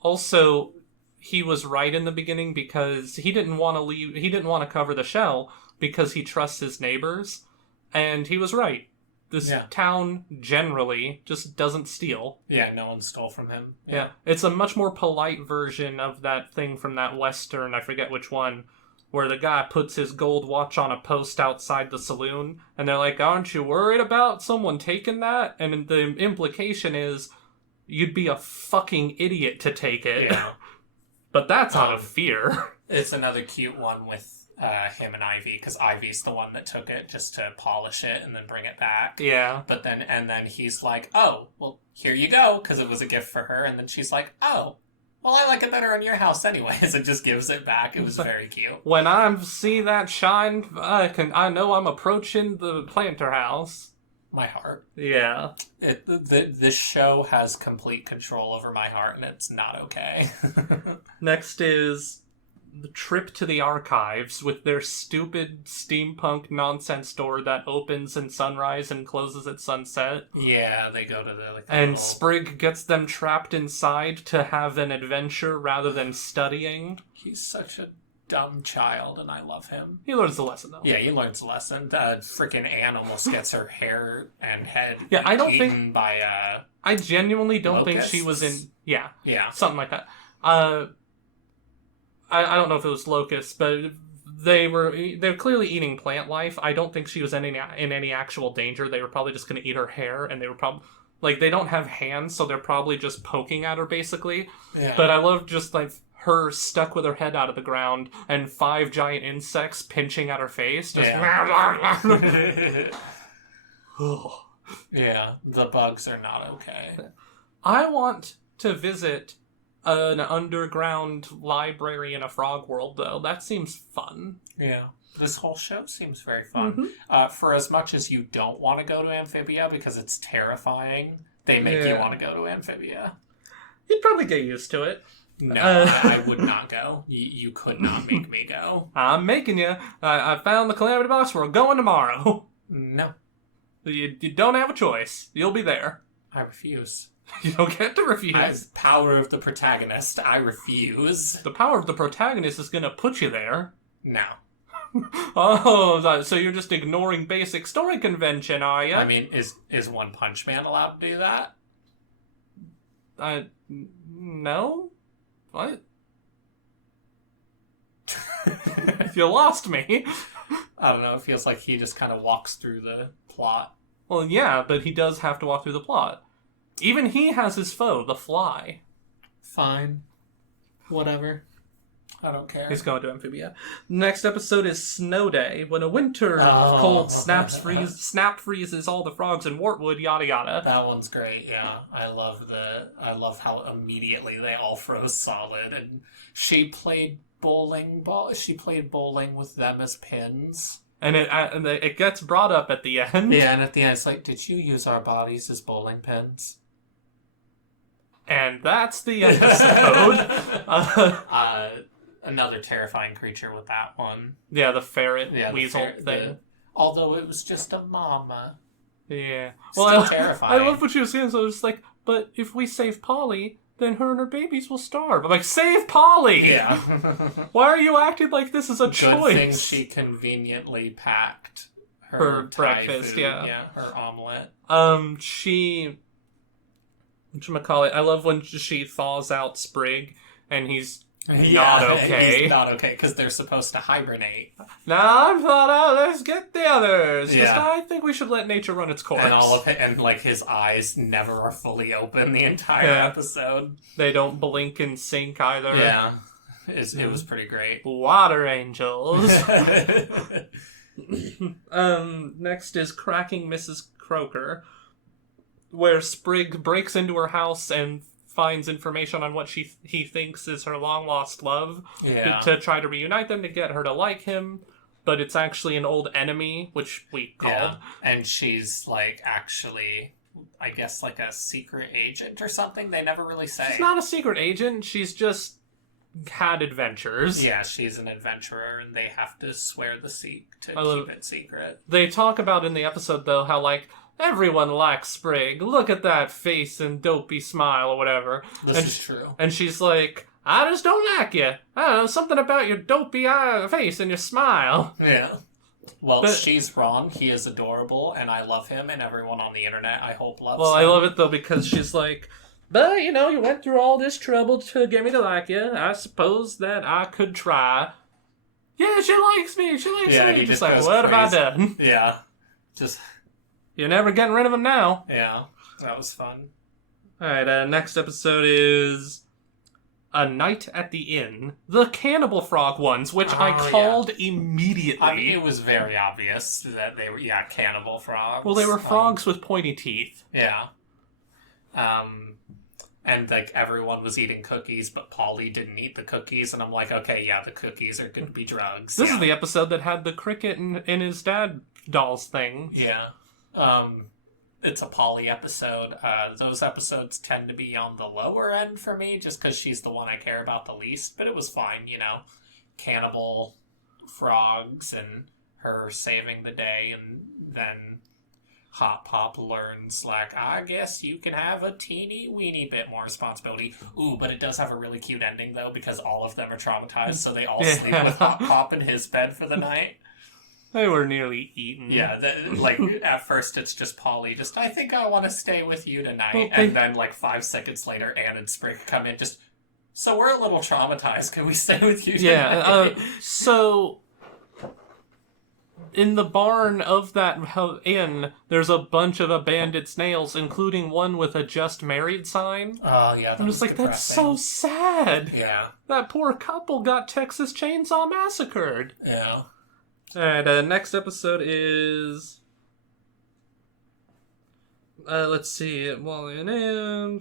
Also, he was right in the beginning because he didn't want to leave. He didn't want to cover the shell because he trusts his neighbors. And he was right. This town generally just doesn't steal. Yeah, no one stole from him. Yeah. It's a much more polite version of that thing from that Western, I forget which one, where the guy puts his gold watch on a post outside the saloon, and they're like, aren't you worried about someone taking that? And the implication is, you'd be a fucking idiot to take it. Yeah. But that's out of fear. It's another cute one with him and Ivy, because Ivy's the one that took it just to polish it and then bring it back. Yeah. But then he's like, oh, well, here you go, because it was a gift for her. And then she's like, oh, well, I like it better in your house anyways. It just gives it back. It was very cute. When I see that shine, I know I'm approaching the planter house. My heart. Yeah. This show has complete control over my heart, and it's not okay. Next is the trip to the archives with their stupid steampunk nonsense door that opens at sunrise and closes at sunset. Yeah, they go to the... And Sprig gets them trapped inside to have an adventure rather than studying. He's such a dumb child, and I love him. He learns the lesson, though. Yeah, he learns a lesson. The freaking Anne almost gets her hair and head I don't eaten think by I genuinely don't think she locusts? was in. Yeah, something like that. I don't know if it was locusts, but they're clearly eating plant life. I don't think she was in any actual danger. They were probably just going to eat her hair, and they were probably they don't have hands, so they're probably just poking at her basically. Yeah. But I love just her stuck with her head out of the ground and 5 giant insects pinching at her face. Just yeah, the bugs are not okay. I want to visit an underground library in a frog world, though. That seems fun. Yeah. This whole show seems very fun. For as much as you don't want to go to Amphibia because it's terrifying, they make you want to go to Amphibia. You'd probably get used to it. No, I would not go. You could not make me go. I'm making you. I found the calamity box. We're going tomorrow. No. You don't have a choice. You'll be there. I refuse. You don't get to refuse. Power of the protagonist. I refuse. The power of the protagonist is going to put you there. No. Oh, so you're just ignoring basic story convention, are you? I mean, is One Punch Man allowed to do that? No? What? You lost me. I don't know. It feels like he just kind of walks through the plot. Well, yeah, but he does have to walk through the plot. Even he has his foe, the fly. Fine. Whatever. I don't care. He's going to Amphibia. Next episode is Snow Day, when a winter cold snap freezes all the frogs in Wartwood, yada yada. That one's great, yeah. I love how immediately they all froze solid, and she played bowling with them as pins. And it gets brought up at the end. Yeah, and at the end it's like, did you use our bodies as bowling pins? And that's the episode. Another terrifying creature with that one. Yeah, the ferret weasel thing. Although it was just a mama. Yeah. Still terrifying. I love what she was saying. So it's like, but if we save Polly, then her and her babies will starve. I'm like, save Polly! Yeah. Why are you acting like this is a choice? Good thing she conveniently packed her Thai breakfast, food. yeah. Her omelet. Whatchamacallit, I love when she thaws out Sprig, and he's not okay. He's not okay, because they're supposed to hibernate. Now I'm thawed out, let's get the others. Yeah. I think we should let nature run its course. And his eyes never are fully open the entire episode. They don't blink and sink either. Yeah. It was pretty great. Water angels. Next is Cracking Mrs. Croaker, where Sprig breaks into her house and finds information on what he thinks is her long-lost love to try to reunite them, to get her to like him, but it's actually an old enemy, which we called. Yeah. And she's, actually, I guess, a secret agent or something? They never really say. She's not a secret agent, she's just had adventures. Yeah, she's an adventurer, and they have to swear to keep it secret. They talk about in the episode, though, how, everyone likes Sprig. Look at that face and dopey smile or whatever. This is true. And she's like, I just don't like you. I don't know, something about your dopey face and your smile. Yeah. Well, she's wrong. He is adorable, and I love him, and everyone on the internet, I hope, loves him. Well, I love it, though, because she's like, but, you went through all this trouble to get me to like you. I suppose that I could try. Yeah, she likes me. She likes me. He just what have I done? Yeah. Just... You're never getting rid of him now. Yeah, that was fun. Alright, next episode is A Night at the Inn. The Cannibal Frog ones, which I called immediately. I mean, it was very obvious that they were, Cannibal Frogs. Well, they were frogs with pointy teeth. Yeah. And, everyone was eating cookies, but Polly didn't eat the cookies, and I'm like, okay, yeah, the cookies are going to be drugs. This is the episode that had the cricket in his dad dolls thing. Yeah. It's a Polly episode. Those episodes tend to be on the lower end for me, just because she's the one I care about the least, but it was fine, Cannibal Frogs and her saving the day, and then Hotpop learns, like, I guess you can have a teeny weeny bit more responsibility. Ooh, but it does have a really cute ending, though, because all of them are traumatized, so they all sleep with Hotpop in his bed for the night. They were nearly eaten. Yeah, at first it's just Polly, I think I want to stay with you tonight. And then, 5 seconds later, Anne and Sprig come in, so we're a little traumatized. Can we stay with you tonight? Yeah, so in the barn of that inn, there's a bunch of abandoned snails, including one with a just married sign. Oh, yeah, I'm just like, that's so sad. Yeah. That poor couple got Texas Chainsaw massacred. Yeah. Alright, next episode is... let's see, Wally and Anne...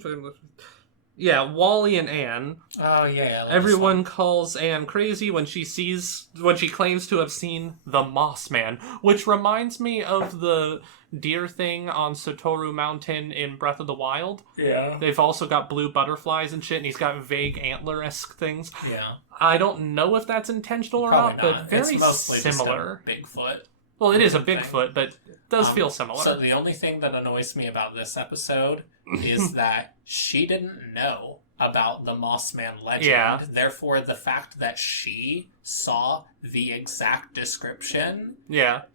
Yeah, Wally and Anne. Oh, yeah. Everyone calls Anne crazy when she claims to have seen the Moss Man, which reminds me of the deer thing on Satoru Mountain in Breath of the Wild. Yeah. They've also got blue butterflies and shit, and he's got vague antler-esque things. Yeah. I don't know if that's intentional or not, but very it's mostly similar. Just a Bigfoot. Well, it is a Bigfoot, but it does feel similar. So the only thing that annoys me about this episode is that she didn't know about the Mossman legend. Yeah. Therefore, the fact that she saw the exact description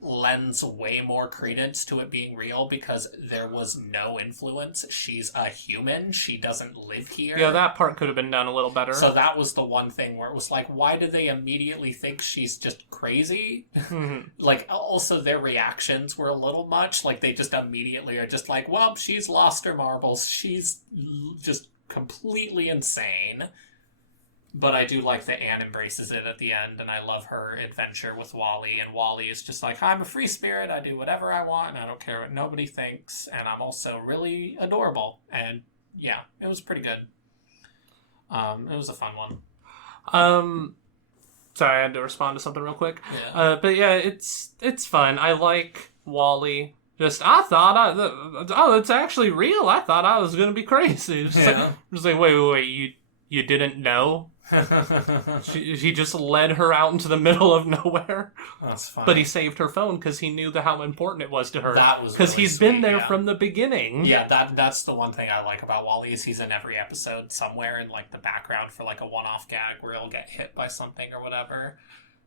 lends way more credence to it being real because there was no influence. She's a human. She doesn't live here. Yeah, that part could have been done a little better. So that was the one thing where it was like, why do they immediately think she's just crazy? Also their reactions were a little much. They just immediately are just like, well, she's lost her marbles. She's just completely insane. But I do like that Anne embraces it at the end, and I love her adventure with Wally. And Wally is just like, I'm a free spirit, I do whatever I want, and I don't care what nobody thinks, and I'm also really adorable. And yeah, it was pretty good. It was a fun one. Sorry, I had to respond to something real quick. Yeah. But yeah, it's fun. I like Wally. It's actually real. I thought I was gonna be crazy. Wait, you didn't know? He just led her out into the middle of nowhere. That's fine. But he saved her phone because he knew how important it was to her. That was because really he's sweet, been there from the beginning. Yeah, that's the one thing I like about Wally is he's in every episode somewhere in the background for a one-off gag where he'll get hit by something or whatever.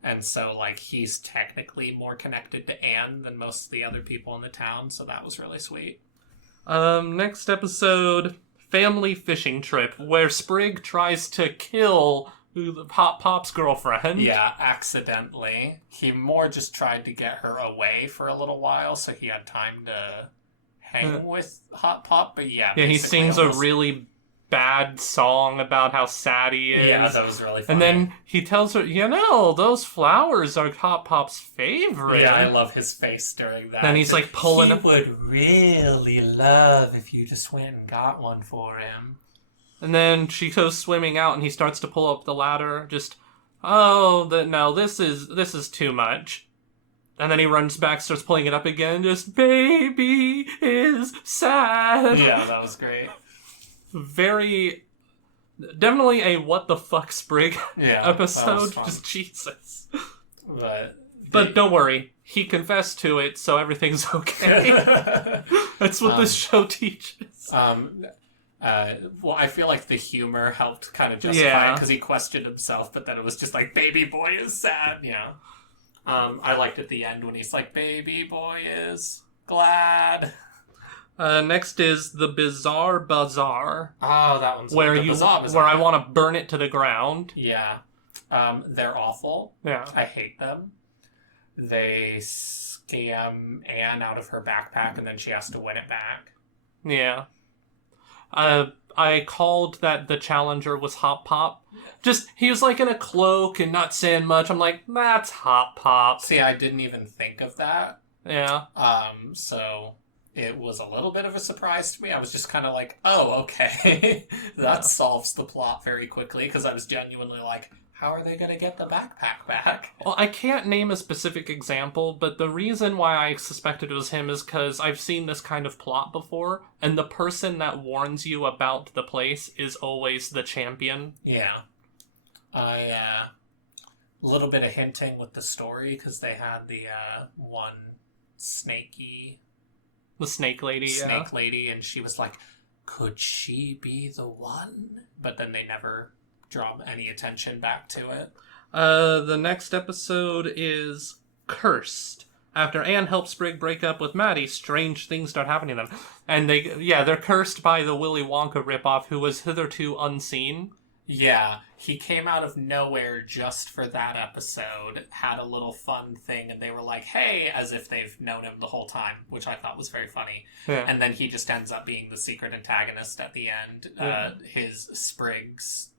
And so he's technically more connected to Anne than most of the other people in the town, so that was really sweet. Next episode, Family Fishing Trip, where Sprig tries to kill Hotpop's girlfriend. Yeah, accidentally. He more just tried to get her away for a little while so he had time to hang with Hotpop, but yeah. Yeah, he sings a really bad song about how sad he is. Yeah, that was really funny. And then he tells her, those flowers are Hotpop's favorite. Yeah, I love his face during that. And he's pulling He would really love if you just went and got one for him. And then she goes swimming out and he starts to pull up the ladder. This is too much. And then he runs back, starts pulling it up again. Just, baby is sad. Yeah, that was great. Definitely a what the fuck Sprig episode. Just Jesus. But don't worry, he confessed to it, so everything's okay. That's what this show teaches. I feel like the humor helped kind of justify it because he questioned himself, but then it was just baby boy is sad. Yeah. I liked at the end when he's like, baby boy is glad. Next is the Bizarre Bazaar. Oh, that one's where I want to burn it to the ground. Yeah. They're awful. Yeah. I hate them. They scam Anne out of her backpack and then she has to win it back. Yeah. I called that the challenger was Hotpop. He was in a cloak and not saying much. I'm like, that's Hotpop. See, I didn't even think of that. Yeah. So it was a little bit of a surprise to me. I was just kind of like, oh, okay. That solves the plot very quickly, because I was genuinely like, how are they going to get the backpack back? Well, I can't name a specific example, but the reason why I suspected it was him is because I've seen this kind of plot before, and the person that warns you about the place is always the champion. Yeah. A little bit of hinting with the story, because they had the one snaky The snake lady, snake lady, and she was like, could she be the one? But then they never draw any attention back to it. The next episode is Cursed. After Anne helps Sprig break up with Maddie, strange things start happening to them. And they're cursed by the Willy Wonka ripoff, who was hitherto unseen. Yeah, he came out of nowhere just for that episode, had a little fun thing, and they were like, hey, as if they've known him the whole time, which I thought was very funny. Yeah. And then he just ends up being the secret antagonist at the end. Yeah. His Sprig's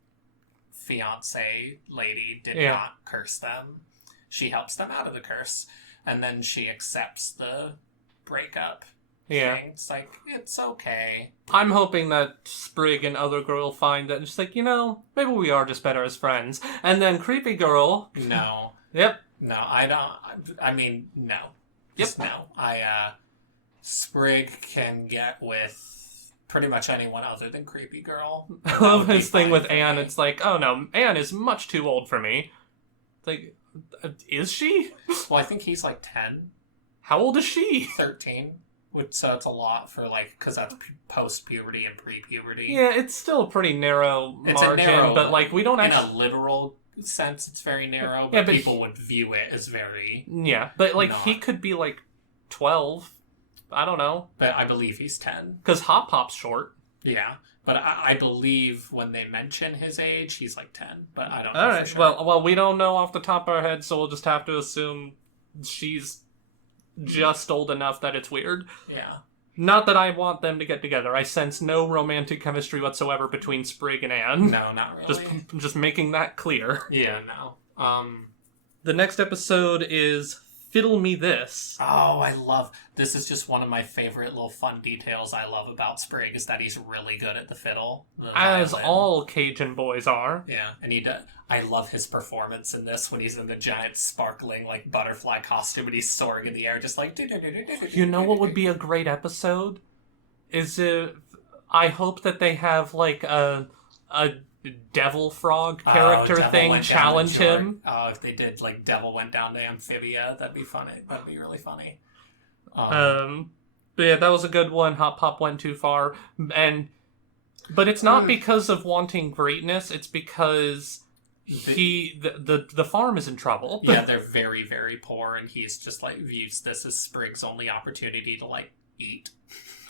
fiancée lady did Yeah. not curse them. She helps them out of the curse. And then she accepts the breakup thing. It's like, it's okay. I'm hoping that Sprig and other girl will find that, just like, maybe we are just better as friends. And then Creepy Girl. No. Yep. No, I don't. I mean, no. Just no. Sprig can get with pretty much anyone other than Creepy Girl. I love his thing with Anne. It's like, oh no, Anne is much too old for me. It's like, is she? Well, I think he's like 10. How old is she? 13. So it's a lot for, like, because that's post-puberty and pre-puberty. Yeah, it's still a pretty narrow margin, but, like, we don't actually... In a literal sense, it's very narrow, Yeah, but but people would view it as very... Yeah, but, like, not. he could be, like, 12. I don't know. But I believe he's 10. Because Hotpop's short. Yeah, but I believe when they mention his age, he's, like, 10, but I don't know. All right, for sure. well, we don't know off the top of our head, so we'll just have to assume she's just old enough that it's weird. Yeah. Not that I want them to get together. I sense no romantic chemistry whatsoever between Sprig and Anne. No, not really. Just making that clear. Yeah, no. The next episode is Fiddle Me This. Oh, I love... This is just one of my favorite little fun details I love about Sprig, is that he's really good at the fiddle. As violin. all Cajun boys are. Yeah, and I love his performance in this when he's in the giant sparkling, like, butterfly costume and he's soaring in the air, just like... You know what would be a great episode? Is if... I hope that they have, like, a devil frog character thing challenge him. Oh, if they did, like, Devil went down to Amphibia, that'd be funny. That'd be really funny. But yeah, that was a good one. Hotpop went too far. But it's not because of wanting greatness, it's because the farm is in trouble. Yeah, they're very, very poor, and he's just, like, views this as Sprig's only opportunity to, like, eat.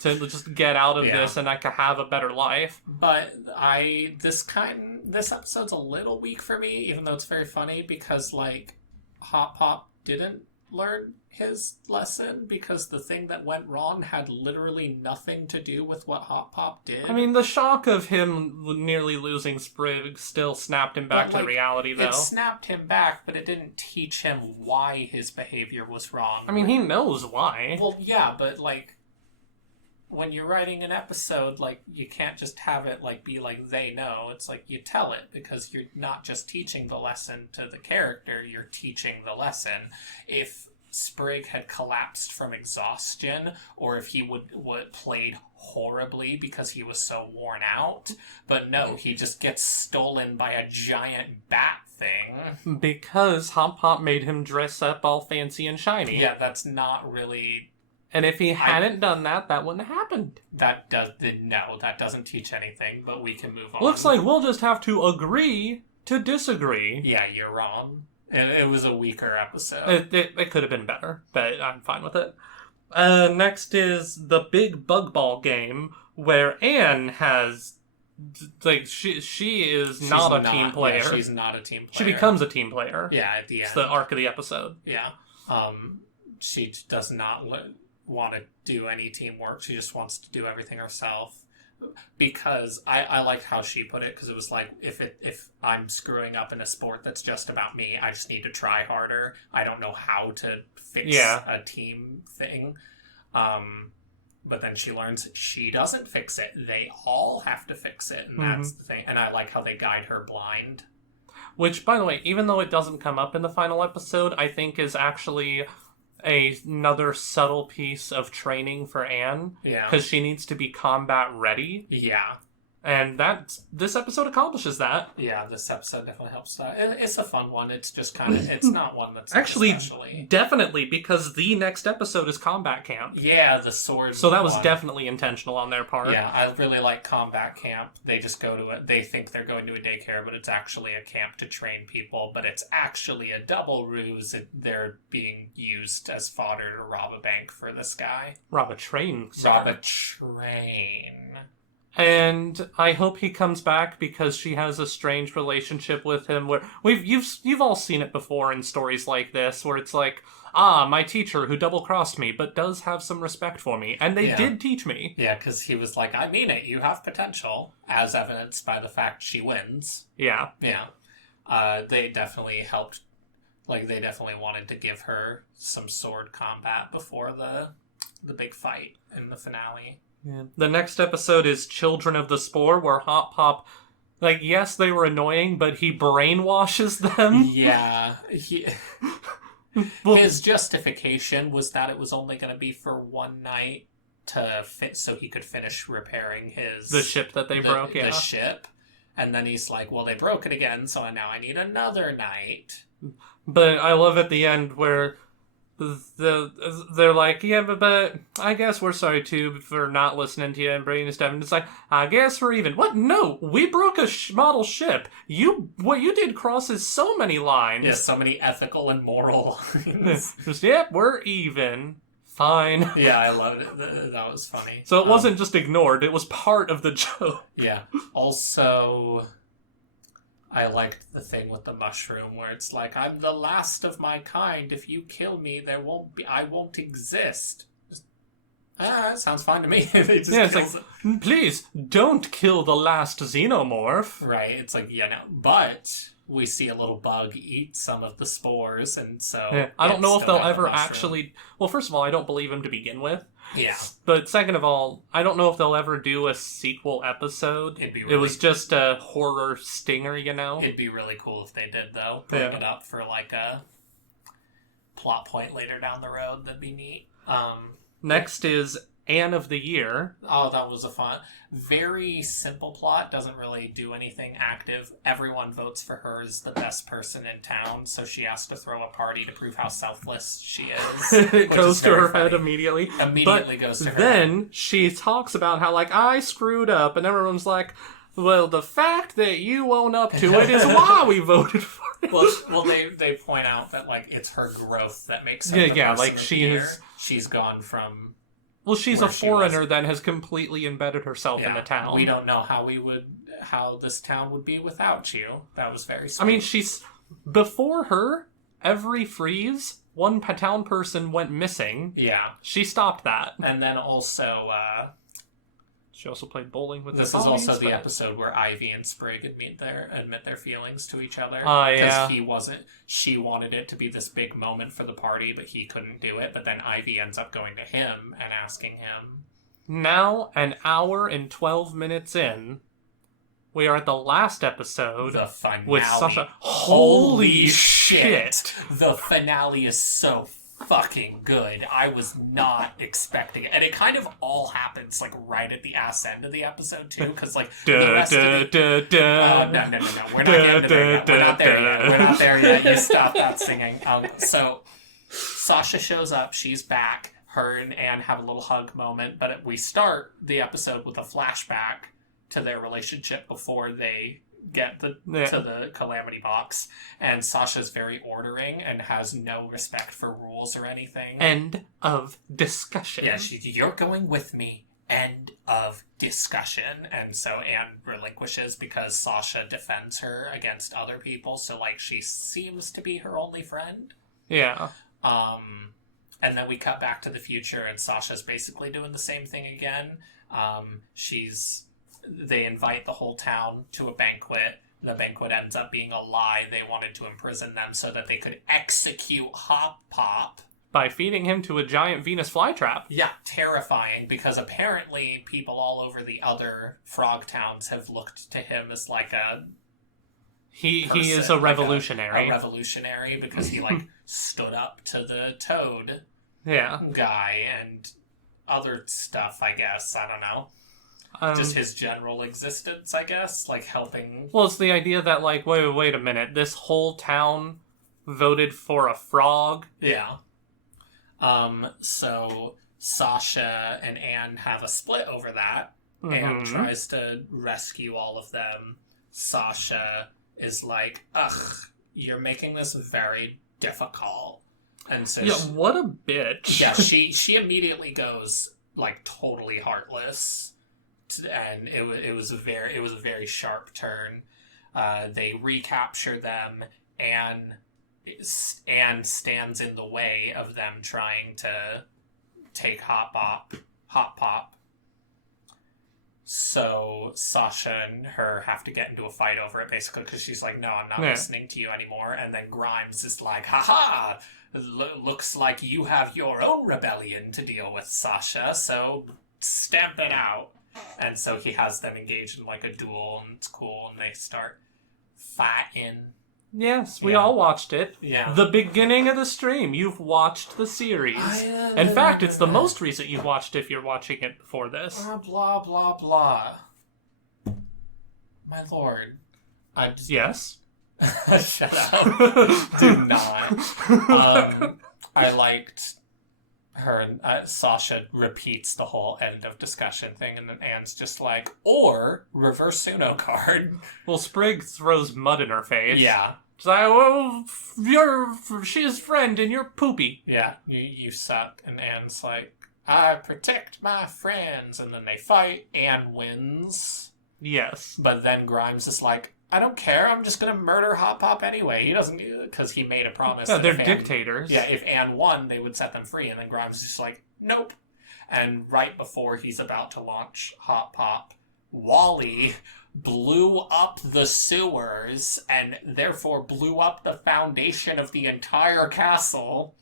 To just get out of this and I can have a better life. But this episode's a little weak for me, even though it's very funny, because, like, Hotpop didn't learn his lesson, because the thing that went wrong had literally nothing to do with what Hotpop did. I mean, the shock of him nearly losing Sprig still snapped him back to reality, though. It snapped him back, but it didn't teach him why his behavior was wrong. I mean, he knows why. Well, yeah, but, like, when you're writing an episode, like, you can't just have it, like, be like, they know. It's like, you tell it, because you're not just teaching the lesson to the character, you're teaching the lesson. If Sprig had collapsed from exhaustion, or if he would played horribly because he was so worn out, but no, he just gets stolen by a giant bat thing. Because Hotpop made him dress up all fancy and shiny. Yeah, that's not really... And if he hadn't done that, that wouldn't have happened. That doesn't teach anything, but we can move on. Looks like we'll just have to agree to disagree. Yeah, you're wrong. It was a weaker episode. It could have been better, but I'm fine with it. Next is the big bug ball game, where Anne has... Like, she's not a team player. Yeah, she's not a team player. She becomes a team player. Yeah, at the end. It's the arc of the episode. Yeah. She does not want to do any teamwork. She just wants to do everything herself. Because I liked how she put it, because it was like, if I'm screwing up in a sport that's just about me, I just need to try harder. I don't know how to fix a team thing. But then she learns she doesn't fix it. They all have to fix it, and that's the thing. And I like how they guide her blind. Which, by the way, even though it doesn't come up in the final episode, I think is actually another subtle piece of training for Anne. Yeah. Because she needs to be combat ready. Yeah. And this episode accomplishes that. Yeah, this episode definitely helps that. It's a fun one. It's just kind of, it's not one that's Actually, especially... definitely, because the next episode is Combat Camp. Yeah, the sword. So that was one. definitely intentional on their part. Yeah, I really like Combat Camp. They just go to it. They think they're going to a daycare, but it's actually a camp to train people. But it's actually a double ruse. They're being used as fodder to rob a bank for this guy. Rob a train, sir. Rob a train. And I hope he comes back because she has a strange relationship with him where you've all seen it before in stories like this where it's like, my teacher who double-crossed me but does have some respect for me. And they did teach me. Yeah, because he was like, I mean it, you have potential, as evidenced by the fact she wins. Yeah. Yeah. They definitely helped, they definitely wanted to give her some sword combat before the big fight in the finale. Yeah. The next episode is Children of the Spore, where Hotpop, yes, they were annoying, but he brainwashes them. Yeah. His justification was that it was only going to be for one night to fit so he could finish repairing the ship that they broke, yeah. The ship. And then he's like, well, they broke it again, so now I need another night. But I love at the end where... they're like, yeah, but I guess we're sorry too for not listening to you and bringing stuff. And it's like, I guess we're even. What? No, we broke a model ship. What you did crosses so many lines. Yeah, so many ethical and moral lines. Just, yep, we're even. Fine. Yeah, I loved it. That was funny. So it wasn't just ignored; it was part of the joke. Yeah. Also, I liked the thing with the mushroom where it's like, I'm the last of my kind. If you kill me, I won't exist. That sounds fine to me. It's like, please, don't kill the last xenomorph. Right, it's like, but we see a little bug eat some of the spores, and so... Yeah. I don't know if they'll ever actually... Well, first of all, I don't believe him to begin with. Yeah. But second of all, I don't know if they'll ever do a sequel episode. It was just a horror stinger, It'd be really cool if they did, though. Bring it up for, a plot point later down the road. That'd be neat. Next is Anne of the Year. Oh, that was a fun... Very simple plot. Doesn't really do anything active. Everyone votes for her as the best person in town, so she has to throw a party to prove how selfless she is. It goes to her head immediately. Goes to her then head. She talks about how, I screwed up, and everyone's like, well, the fact that you own up to it is why we voted for it. Well, they point out that, it's her growth that makes her the person of the year. She's gone from... Well, she's a foreigner that has completely embedded herself in the town. We don't know how this town would be without you. That was very sweet. I mean, before her, every freeze, one town person went missing. Yeah. She stopped that. And then also, she also played bowling with this is also the episode where Ivy and Sprig admit their feelings to each other. Yeah. Because she wanted it to be this big moment for the party, but he couldn't do it. But then Ivy ends up going to him and asking him. Now, an hour and 12 minutes in, we are at the last episode. The finale. With Sasha. Holy shit! The finale is so fucking good. I was not expecting it. And it kind of all happens, right at the ass end of the episode, too, because, the rest of it... No. We're not getting to there yet. We're not there yet. You stop that singing. So, Sasha shows up. She's back. Her and Anne have a little hug moment, but we start the episode with a flashback to their relationship before they get to the calamity box, and Sasha's very ordering and has no respect for rules or anything. End of discussion. Yeah, you're going with me. End of discussion. And so Anne relinquishes because Sasha defends her against other people, so she seems to be her only friend. Yeah. And then we cut back to the future, and Sasha's basically doing the same thing again. They invite the whole town to a banquet. The banquet ends up being a lie. They wanted to imprison them so that they could execute Hotpop. By feeding him to a giant Venus flytrap. Yeah, terrifying, because apparently people all over the other frog towns have looked to him as He is a revolutionary. A revolutionary, because he stood up to the Toad guy and other stuff, I guess. I don't know. just his general existence, I guess, like helping. Well, it's the idea that, like, wait a minute, this whole town voted for a frog? Yeah. So Sasha and Anne have a split over that. Anne tries to rescue all of them. Sasha is like, ugh, you're making this very difficult. And so what a bitch. Yeah, she immediately goes, like, totally heartless. And it was a very sharp turn. They recapture them, and stands in the way of them trying to take Hotpop. So Sasha and her have to get into a fight over it, basically, because she's like, no, I'm not listening to you anymore. And then Grimes is like, haha, looks like you have your own rebellion to deal with, Sasha, so stamp it out. And so he has them engaged in, like, a duel, and it's cool, and they start fighting. Yes, we all watched it. Yeah. The beginning of the stream. You've watched the series. In fact, it's the most recent you've watched if you're watching it before this. Blah, blah, blah. My lord. Yes? Shut up. Do not. I liked her and Sasha repeats the whole end of discussion thing, and then Anne's just like, or reverse Uno card. Well, Sprig throws mud in her face. Yeah. She's like, well, she's friend and you're poopy. Yeah, you suck. And Anne's like, I protect my friends. And then they fight. Anne wins. Yes. But then Grimes is like, I don't care. I'm just going to murder Hotpop anyway. He doesn't, because he made a promise. Yeah, they're dictators. Yeah, if Anne won, they would set them free. And then Grimes is just like, nope. And right before he's about to launch Hotpop, Wally blew up the sewers and therefore blew up the foundation of the entire castle.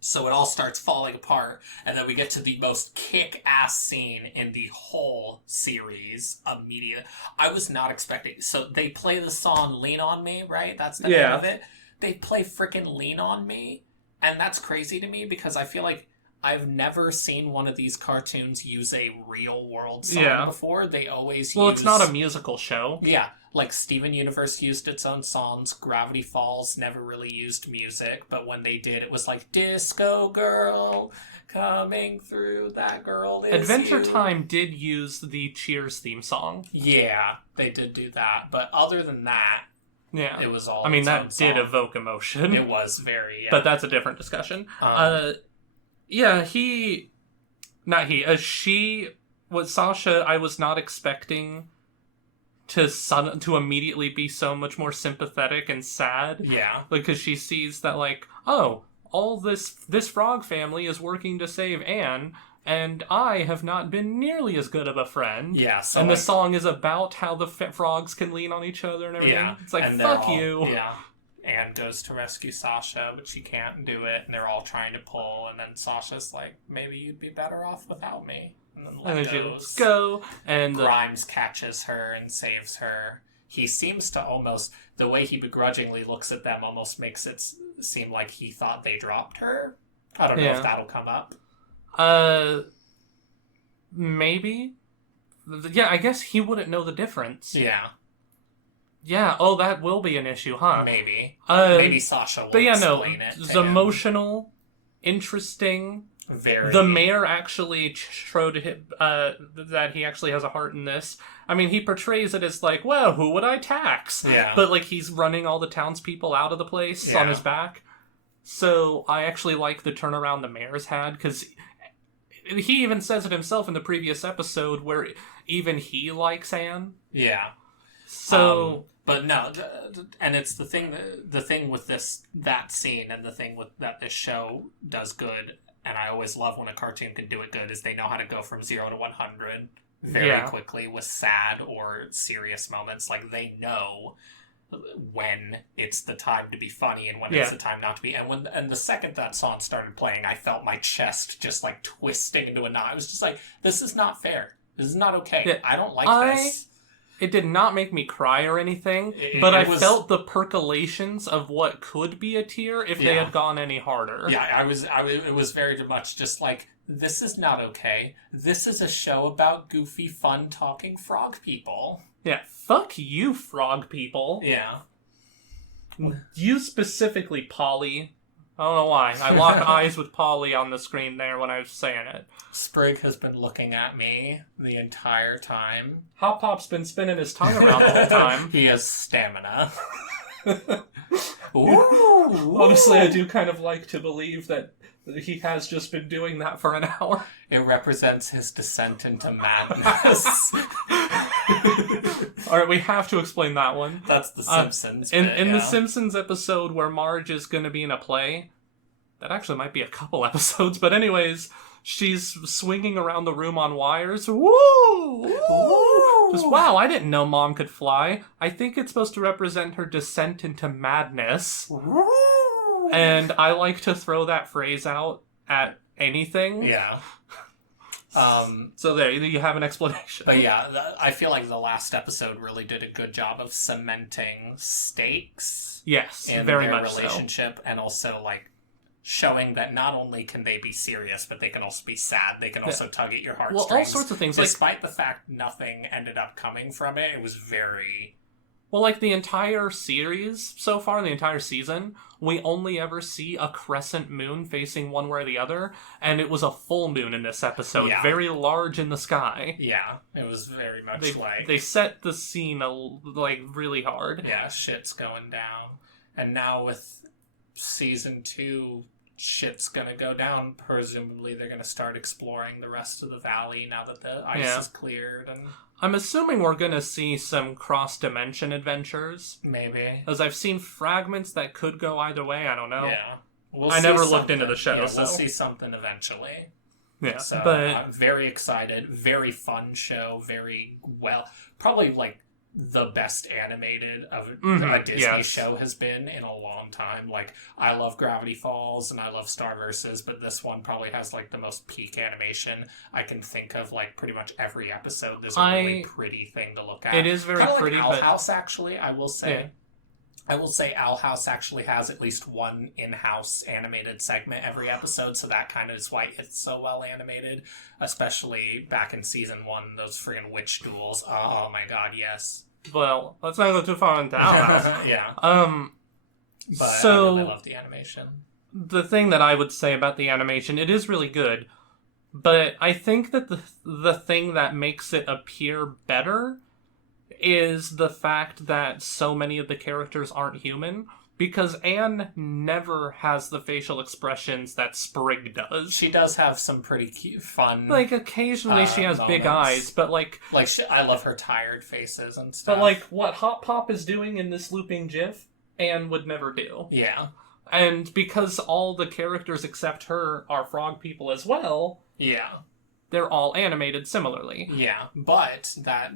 So it all starts falling apart, and then we get to the most kick-ass scene in the whole series immediately. I was not expecting... So they play the song Lean On Me, right? That's the name of it. They play frickin' Lean On Me, and that's crazy to me because I feel like I've never seen one of these cartoons use a real-world song before. They always use... Well, it's not a musical show. Yeah. Like, Steven Universe used its own songs. Gravity Falls never really used music, but when they did, it was like, Disco Girl, coming through, that girl is Adventure you. Time did use the Cheers theme song. Yeah, they did do that. But other than that, it was all its that own song. did evoke emotion. It was very, But that's a different discussion. She was Sasha. I was not expecting to immediately be so much more sympathetic and sad. Yeah. Because she sees that, like, oh, all this frog family is working to save Anne, and I have not been nearly as good of a friend. Yeah. So and the song is about how the frogs can lean on each other and everything. Yeah. It's like, fuck you. Yeah. Anne goes to rescue Sasha, but she can't do it, and they're all trying to pull, and then Sasha's like, maybe you'd be better off without me. And then she go, and Grimes catches her and saves her. He seems to almost, the way he begrudgingly looks at them almost makes it seem like he thought they dropped her. I don't know if that'll come up. Maybe. Yeah, I guess he wouldn't know the difference. Yeah. Yeah, that will be an issue, huh? Maybe. Maybe Sasha will explain it. It's emotional, interesting. Very. The mayor actually showed that he actually has a heart in this. I mean, he portrays it as like, well, who would I tax? Yeah. But, like, he's running all the townspeople out of the place on his back. So I actually like the turnaround the mayor's had, because he even says it himself in the previous episode where even he likes Anne. Yeah. So... but no, and it's the thing with that scene, and the thing that this show does good, and I always love when a cartoon can do it good, is they know how to go from 0 to 100 very quickly with sad or serious moments. Like, they know when it's the time to be funny and when it's the time not to be. And the second that song started playing, I felt my chest just, like, twisting into a knot. I was just like, this is not fair. This is not okay. Yeah. I don't like this. It did not make me cry or anything, but I felt the percolations of what could be a tear if they had gone any harder. Yeah, it was very much just like, this is not okay. This is a show about goofy, fun, talking frog people. Yeah, fuck you, frog people. Yeah. You specifically, Polly. I don't know why. I locked eyes with Polly on the screen there when I was saying it. Sprig has been looking at me the entire time. Hotpop's been spinning his tongue around the whole time. He has stamina. Ooh. Honestly, I do kind of like to believe that he has just been doing that for an hour. It represents his descent into madness. Alright, we have to explain that one. That's the Simpsons. In the Simpsons episode where Marge is going to be in a play, that actually might be a couple episodes, but anyways, she's swinging around the room on wires. Woo! Woo! Just, wow, I didn't know Mom could fly. I think it's supposed to represent her descent into madness. Woo! And I like to throw that phrase out at anything. Yeah. So there, you have an explanation. But yeah, I feel like the last episode really did a good job of cementing stakes. Yes, in very their much relationship, and also like showing that not only can they be serious, but they can also be sad. They can also tug at your heartstrings. Well, all sorts of things. Despite the fact nothing ended up coming from it, it was very... Well, like the entire series so far, the entire season, we only ever see a crescent moon facing one way or the other, and it was a full moon in this episode, very large in the sky. Yeah, it was very much they set the scene really hard. Yeah, shit's going down. And now with season 2, shit's gonna go down. Presumably they're gonna start exploring the rest of the valley now that the ice is cleared. And I'm assuming we're gonna see some cross-dimension adventures. Maybe. As I've seen fragments that could go either way, I don't know. Yeah. I never looked into the show, so we'll see something eventually. Yeah, so but I'm very excited. Very fun show. Very well. Probably like the best animated of a Disney show has been in a long time. Like, I love Gravity Falls and I love Starverses, but this one probably has like the most peak animation I can think of. Like, pretty much every episode there's a really pretty thing to look at. It is very Kinda pretty, like Owl but House, actually, I will say. Yeah. I will say Owl House actually has at least one in-house animated segment every episode, so that kind of is why it's so well animated, especially back in season 1, those friggin' witch duels. Oh my god, yes. Well, let's not go too far into Owl House. Yeah. But so, I really love the animation. The thing that I would say about the animation, it is really good, but I think that the thing that makes it appear better is the fact that so many of the characters aren't human, because Anne never has the facial expressions that Sprig does. She does have some pretty cute, fun... Like, occasionally she has big eyes, but like... I love her tired faces and stuff. But like, what Hotpop is doing in this looping GIF, Anne would never do. Yeah. And because all the characters except her are frog people as well... Yeah. They're all animated similarly. Yeah, but that...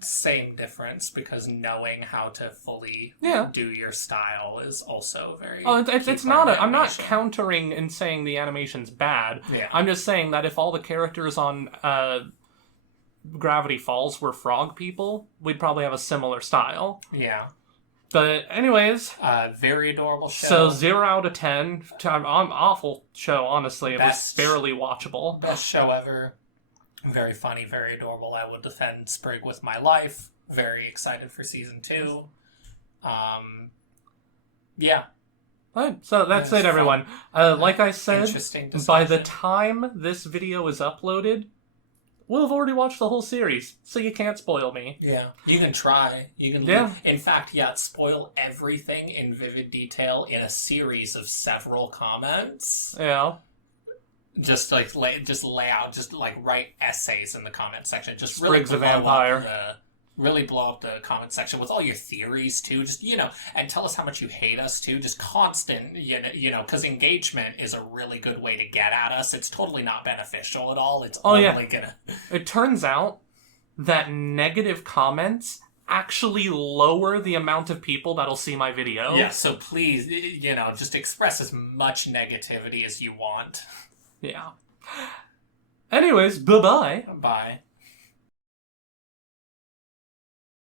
same difference, because knowing how to fully do your style is also very... Oh, it's not I'm not countering and saying the animation's bad. Yeah. I'm just saying that if all the characters on Gravity Falls were frog people, we'd probably have a similar style. Yeah. But anyways... very adorable show. So 0 out of 10. Awful show, honestly. It was barely watchable. Best show ever. Very funny, very adorable. I would defend Sprig with my life. Very excited for season 2. Yeah. Right, so that's it, everyone. Like I said, by the time this video is uploaded, we'll have already watched the whole series, so you can't spoil me. Yeah, you can try. You can. In fact, spoil everything in vivid detail in a series of several comments. Yeah. Just like lay out, write essays in the comment section. Just Sprig's a vampire. Really blow up the comment section with all your theories too. Just and tell us how much you hate us too. Just constant, because engagement is a really good way to get at us. It's totally not beneficial at all. It's only gonna. It turns out that negative comments actually lower the amount of people that'll see my video. Yeah. So please, just express as much negativity as you want. Yeah. Anyways, bye-bye. Bye.